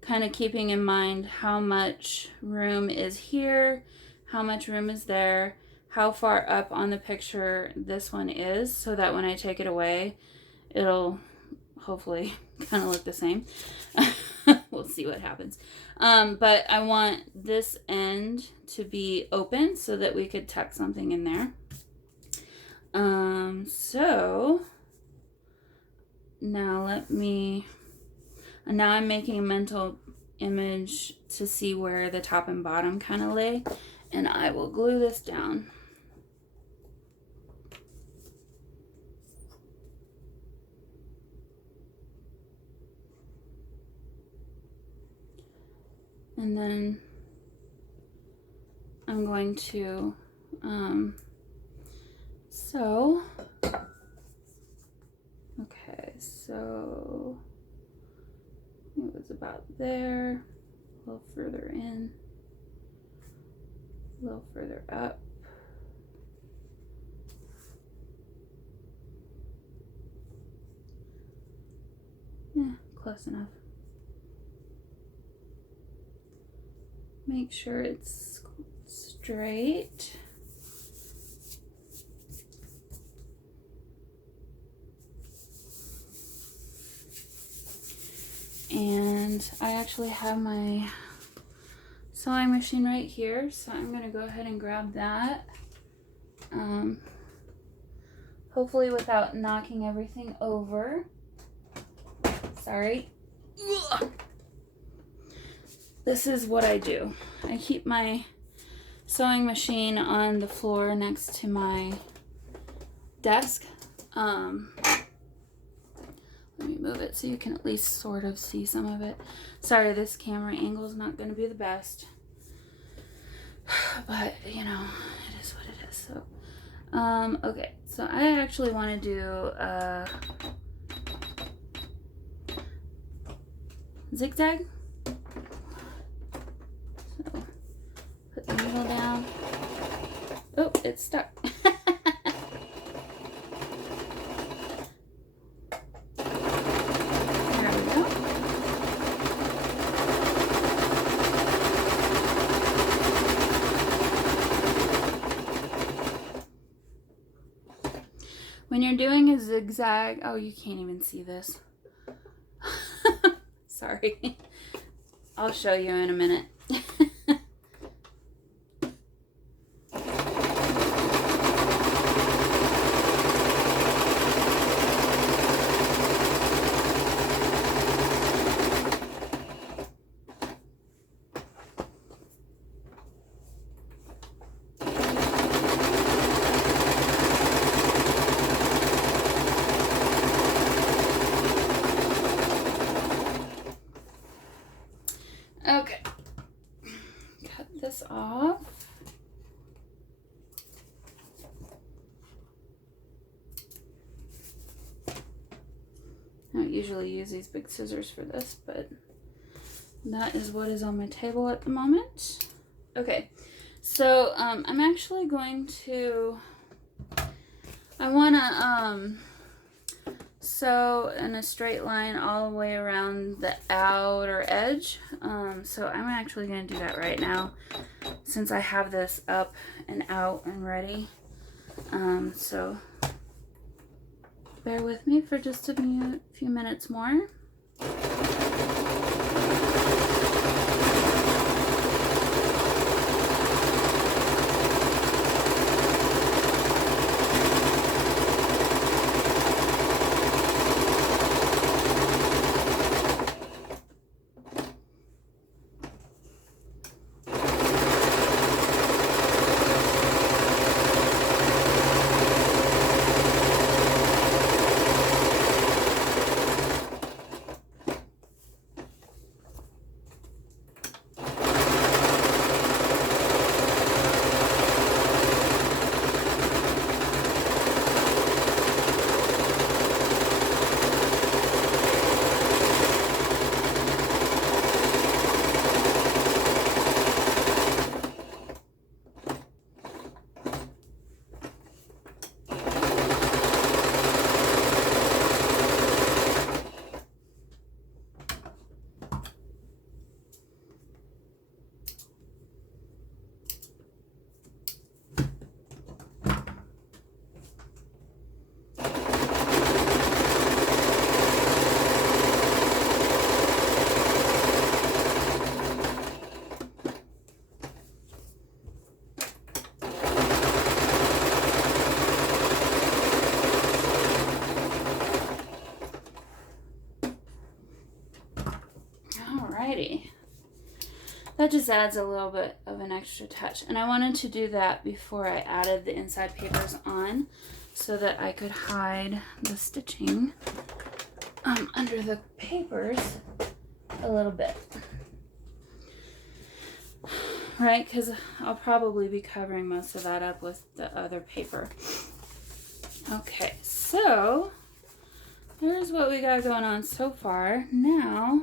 kind of keeping in mind how much room is here, how much room is there, how far up on the picture this one is, so that when I take it away, it'll hopefully kind of look the same. We'll see what happens. But I want this end to be open so that we could tuck something in there. So... Now I'm making a mental image to see where the top and bottom kind of lay, and I will glue this down. And then I'm going to sew. Okay, so it was about there, a little further in, a little further up. Yeah, close enough. Make sure it's straight. And I actually have my sewing machine right here, so I'm going to go ahead and grab that. Hopefully without knocking everything over. Sorry. Ugh. This is what I do. I keep my sewing machine on the floor next to my desk. Let me move it so you can at least sort of see some of it. Sorry, this camera angle is not going to be the best. But, you know, it is what it is. So, okay. So I actually want to do zigzag. little down. Oh, it's stuck. There we go. When you're doing a zigzag, oh, you can't even see this. Sorry. I'll show you in a minute. Okay, cut this off. I don't usually use these big scissors for this, but that is what is on my table at the moment. Okay, so I'm actually going to, I want to sew in a straight line all the way around the outer edge. So I'm actually going to do that right now since I have this up and out and ready. So bear with me for just a few minutes more. Alrighty. That just adds a little bit of an extra touch. And I wanted to do that before I added the inside papers on so that I could hide the stitching under the papers a little bit. Right, because I'll probably be covering most of that up with the other paper. Okay, so there's what we got going on so far. Now,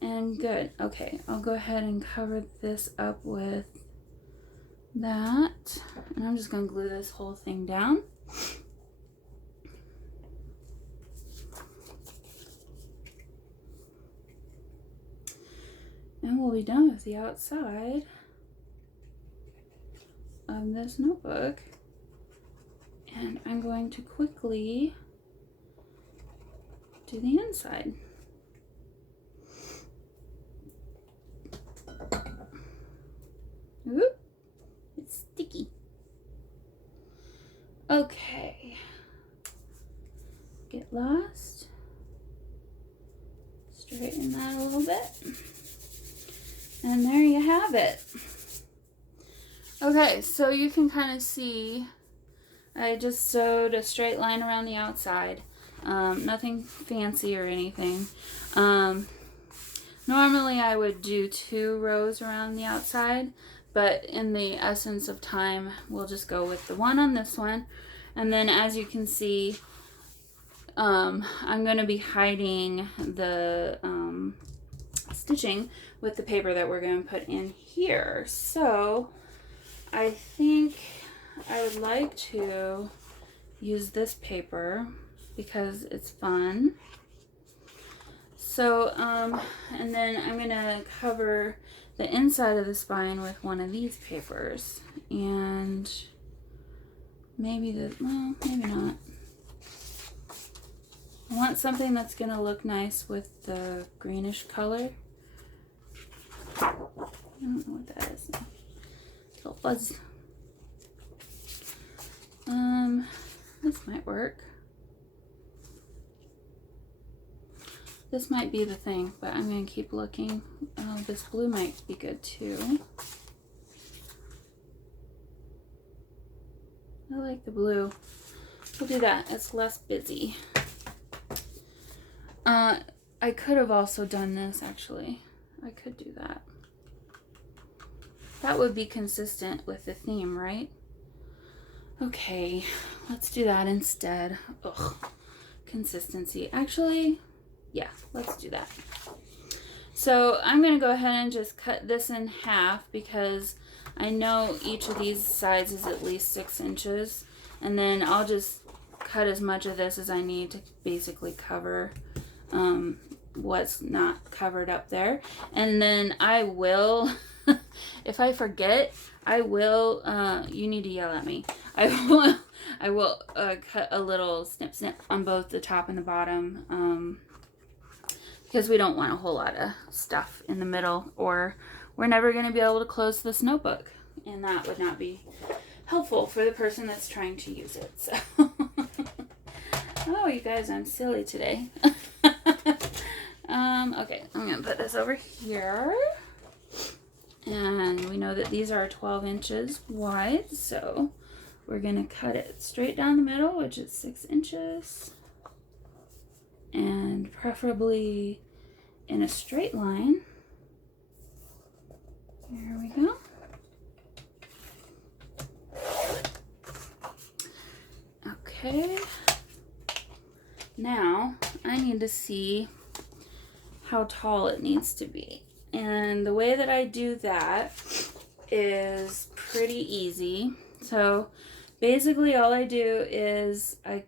and good. Okay, I'll go ahead and cover this up with that. And I'm just going to glue this whole thing down. And we'll be done with the outside of this notebook. And I'm going to quickly do the inside. Oop, it's sticky. Okay. Get lost. Straighten that a little bit. And there you have it. Okay, so you can kind of see I just sewed a straight line around the outside. Nothing fancy or anything. Normally I would do 2 rows around the outside, but in the essence of time, we'll just go with the one on this one. And then as you can see, I'm going to be hiding the stitching with the paper that we're going to put in here. So I think I would like to use this paper because it's fun. So, and then I'm going to cover the inside of the spine with one of these papers. And maybe well, maybe not. I want something that's going to look nice with the greenish color. I don't know what that is. Little fuzz. This might work. This might be the thing, but I'm going to keep looking. This blue might be good too. I like the blue. We'll do that. It's less busy. I could have also done this, actually. I could do that. That would be consistent with the theme, right? Okay, let's do that instead. Ugh, consistency. Actually, yeah, let's do that. So I'm going to go ahead and just cut this in half because I know each of these sides is at least 6 inches. And then I'll just cut as much of this as I need to basically cover what's not covered up there. And then I will, if I forget, I will, you need to yell at me. I will cut a little snip on both the top and the bottom, because we don't want a whole lot of stuff in the middle, or we're never going to be able to close this notebook, and that would not be helpful for the person that's trying to use it. So, oh, you guys, I'm silly today. Okay, I'm going to put this over here. And we know that these are 12 inches wide, so we're going to cut it straight down the middle, which is 6 inches. And preferably in a straight line. There we go. Okay. Now, I need to see how tall it needs to be. And the way that I do that is pretty easy. So basically all I do is I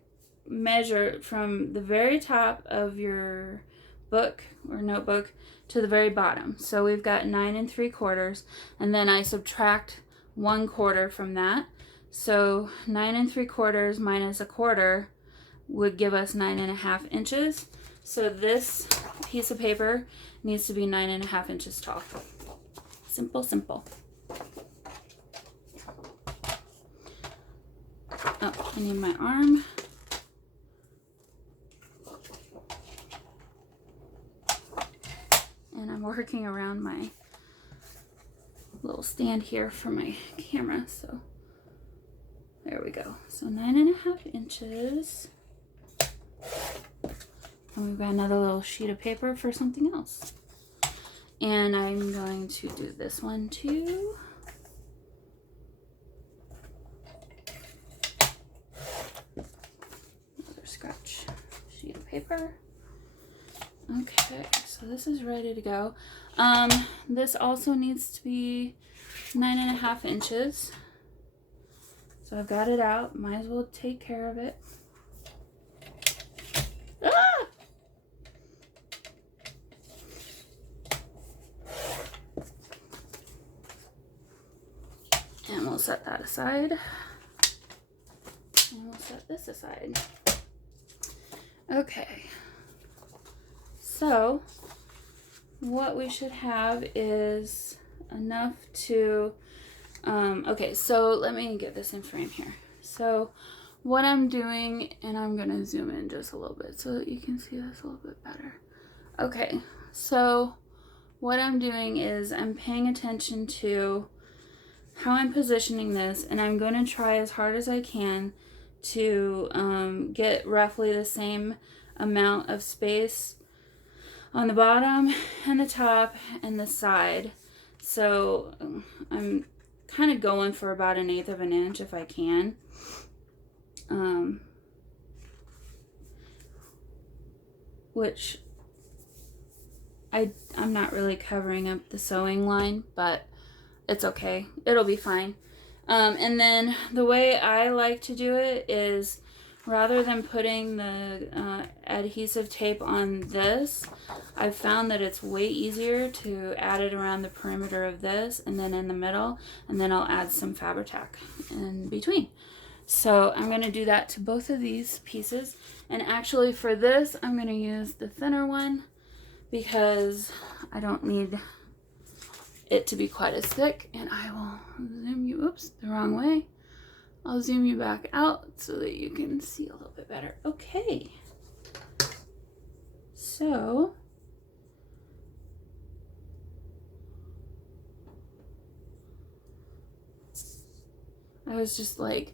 measure from the very top of your book or notebook to the very bottom. So we've got 9 3/4, and then I subtract 1/4 from that. So 9 3/4 minus 1/4 would give us 9.5 inches. So this piece of paper needs to be 9.5 inches tall. Simple, simple. Oh, I need my arm. And I'm working around my little stand here for my camera, so there we go. So 9.5 inches. And we've got another little sheet of paper for something else. And I'm going to do this one too. Another scratch sheet of paper. Okay, so this is ready to go. This also needs to be 9.5 inches. So I've got it out. Might as well take care of it. Ah! And we'll set that aside. And we'll set this aside. Okay. So what we should have is enough to, okay, so let me get this in frame here. So what I'm doing, and I'm going to zoom in just a little bit so that you can see this a little bit better. Okay, so what I'm doing is I'm paying attention to how I'm positioning this, and I'm going to try as hard as I can to get roughly the same amount of space on the bottom and the top and the side. So I'm kind of going for about 1/8 of an inch if I can. Which I'm not really covering up the sewing line, but it's okay. It'll be fine. And then the way I like to do it is, rather than putting the adhesive tape on this, I've found that it's way easier to add it around the perimeter of this and then in the middle, and then I'll add some Fabri-Tac in between. So I'm going to do that to both of these pieces. And actually for this, I'm going to use the thinner one because I don't need it to be quite as thick. And I will zoom you, oops, the wrong way. I'll zoom you back out so that you can see a little bit better. Okay. So I was just like,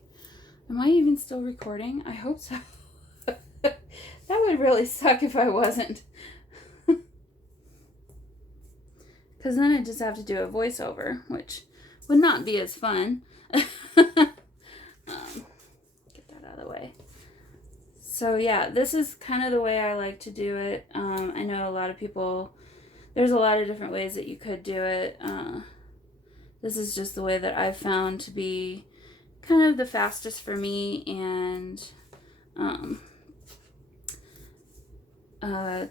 am I even still recording? I hope so. That would really suck if I wasn't. Because then I just have to do a voiceover, which would not be as fun. Get that out of the way. So yeah, this is kind of the way I like to do it. I know a lot of people, there's a lot of different ways that you could do it. This is just the way that I've found to be kind of the fastest for me, and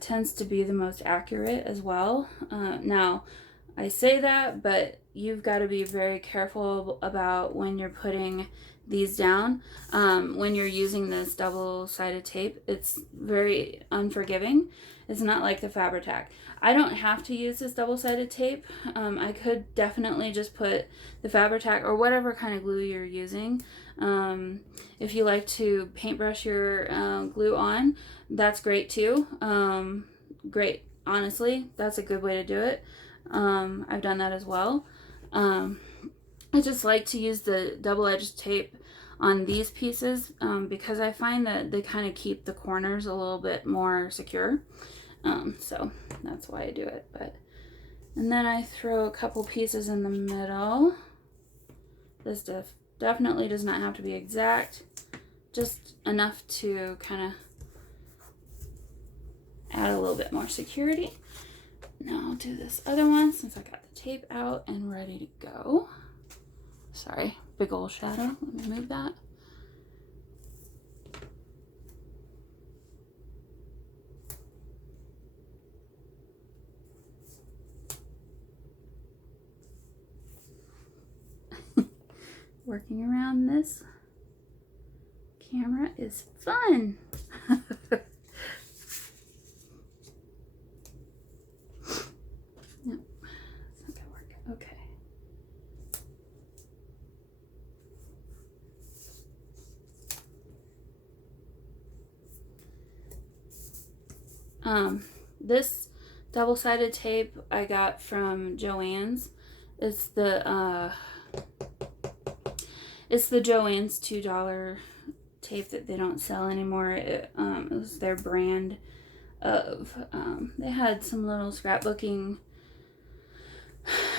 tends to be the most accurate as well. Now, I say that, but you've got to be very careful about when you're putting these down. When you're using this double-sided tape, it's very unforgiving. It's not like the Fabri-Tac. I don't have to use this double-sided tape. I could definitely just put the Fabri-Tac or whatever kind of glue you're using. If you like to paintbrush your glue on, that's great too. Great, honestly, that's a good way to do it. I've done that as well. I just like to use the double-edged tape on these pieces because I find that they kind of keep the corners a little bit more secure. So that's why I do it. And then I throw a couple pieces in the middle. This definitely does not have to be exact, just enough to kind of add a little bit more security. Now I'll do this other one since I got the tape out and ready to go. Sorry, big old shadow. Let me move that. Working around this camera is fun. No, it's not gonna work. Okay. This double-sided tape I got from Joann's. It's the Joann's $2 tape that they don't sell anymore. It was their brand of, they had some little scrapbooking,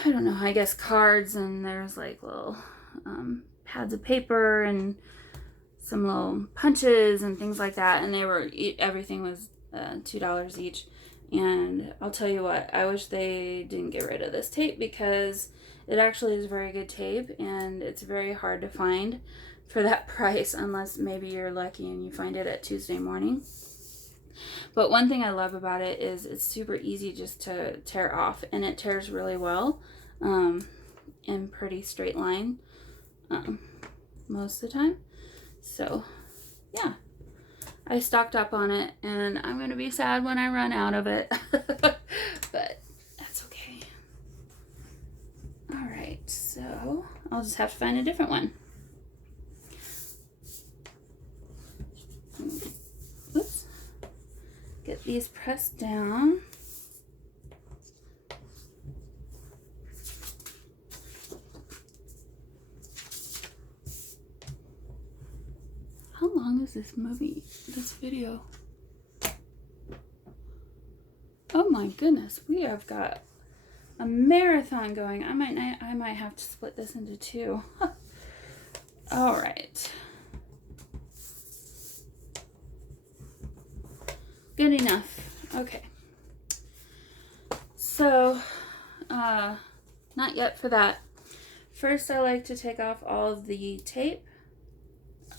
I don't know, I guess cards, and there's like little pads of paper and some little punches and things like that, and everything was $2 each. And I'll tell you what, I wish they didn't get rid of this tape because it actually is very good tape, and it's very hard to find for that price unless maybe you're lucky and you find it at Tuesday morning. But one thing I love about it is it's super easy just to tear off, and it tears really well in pretty straight line most of the time. So yeah, I stocked up on it, and I'm going to be sad when I run out of it. But that's okay. Alright, so I'll just have to find a different one. Oops. Get these pressed down. How long is this video? Oh my goodness, we have got a marathon going. I might have to split this into two. All right. Good enough. Okay. So, not yet for that. First, I like to take off all of the tape,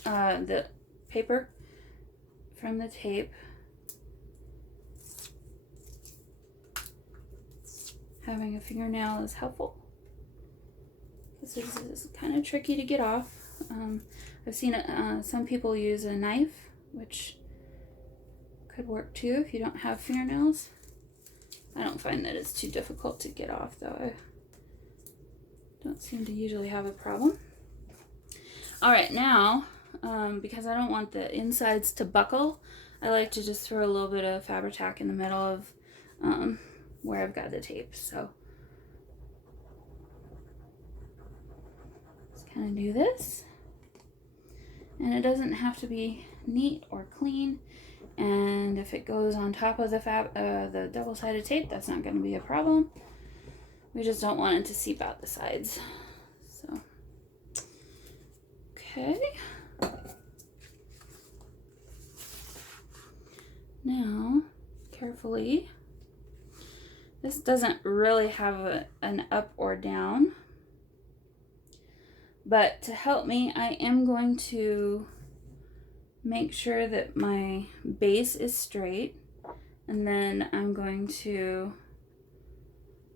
the paper from the tape. Having a fingernail is helpful. This is kind of tricky to get off. I've seen some people use a knife, which could work too if you don't have fingernails. I don't find that it's too difficult to get off though. I don't seem to usually have a problem. All right, now, because I don't want the insides to buckle, I like to just throw a little bit of Fabri-Tac in the middle of where I've got the tape. So just kind of do this. And it doesn't have to be neat or clean. And if it goes on top of the double-sided tape, that's not going to be a problem. We just don't want it to seep out the sides. So, okay. Now, carefully, this doesn't really have an up or down, but to help me, I am going to make sure that my base is straight, and then I'm going to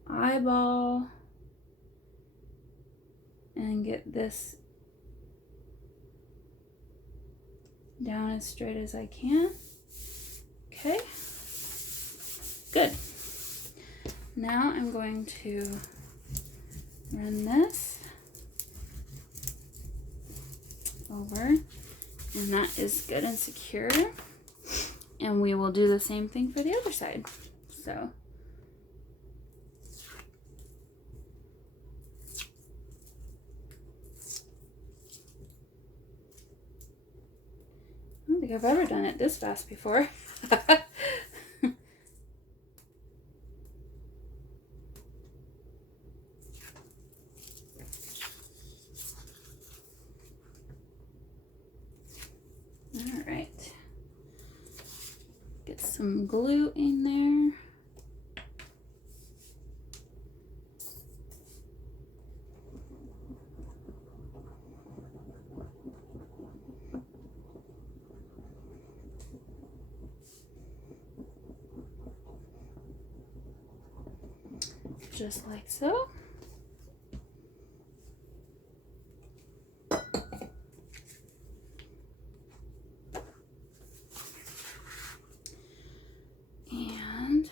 eyeball and get this down as straight as I can. Okay, good. Now I'm going to run this over, and that is good and secure. And we will do the same thing for the other side. So I don't think I've ever done it this fast before. All right. Get some glue in there. Just like so. And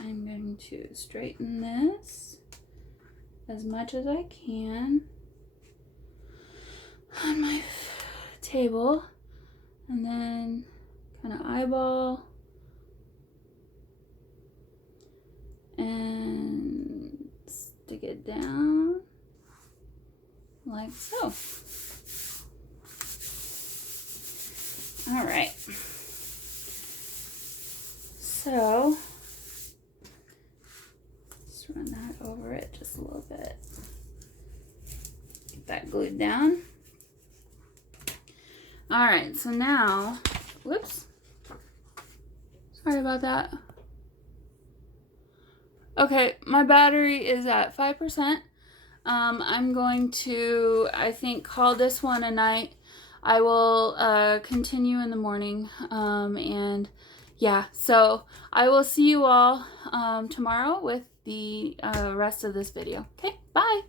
I'm going to straighten this as much as I can on my table, and then kind of eyeball and stick it down like so. All right, so let's run that over it just a little bit. Get that glued down. All right, so now, whoops, sorry about that. Okay, my battery is at 5%. I'm going to, I think, call this one a night. I will continue in the morning. And yeah, so I will see you all tomorrow with the rest of this video. Okay, bye.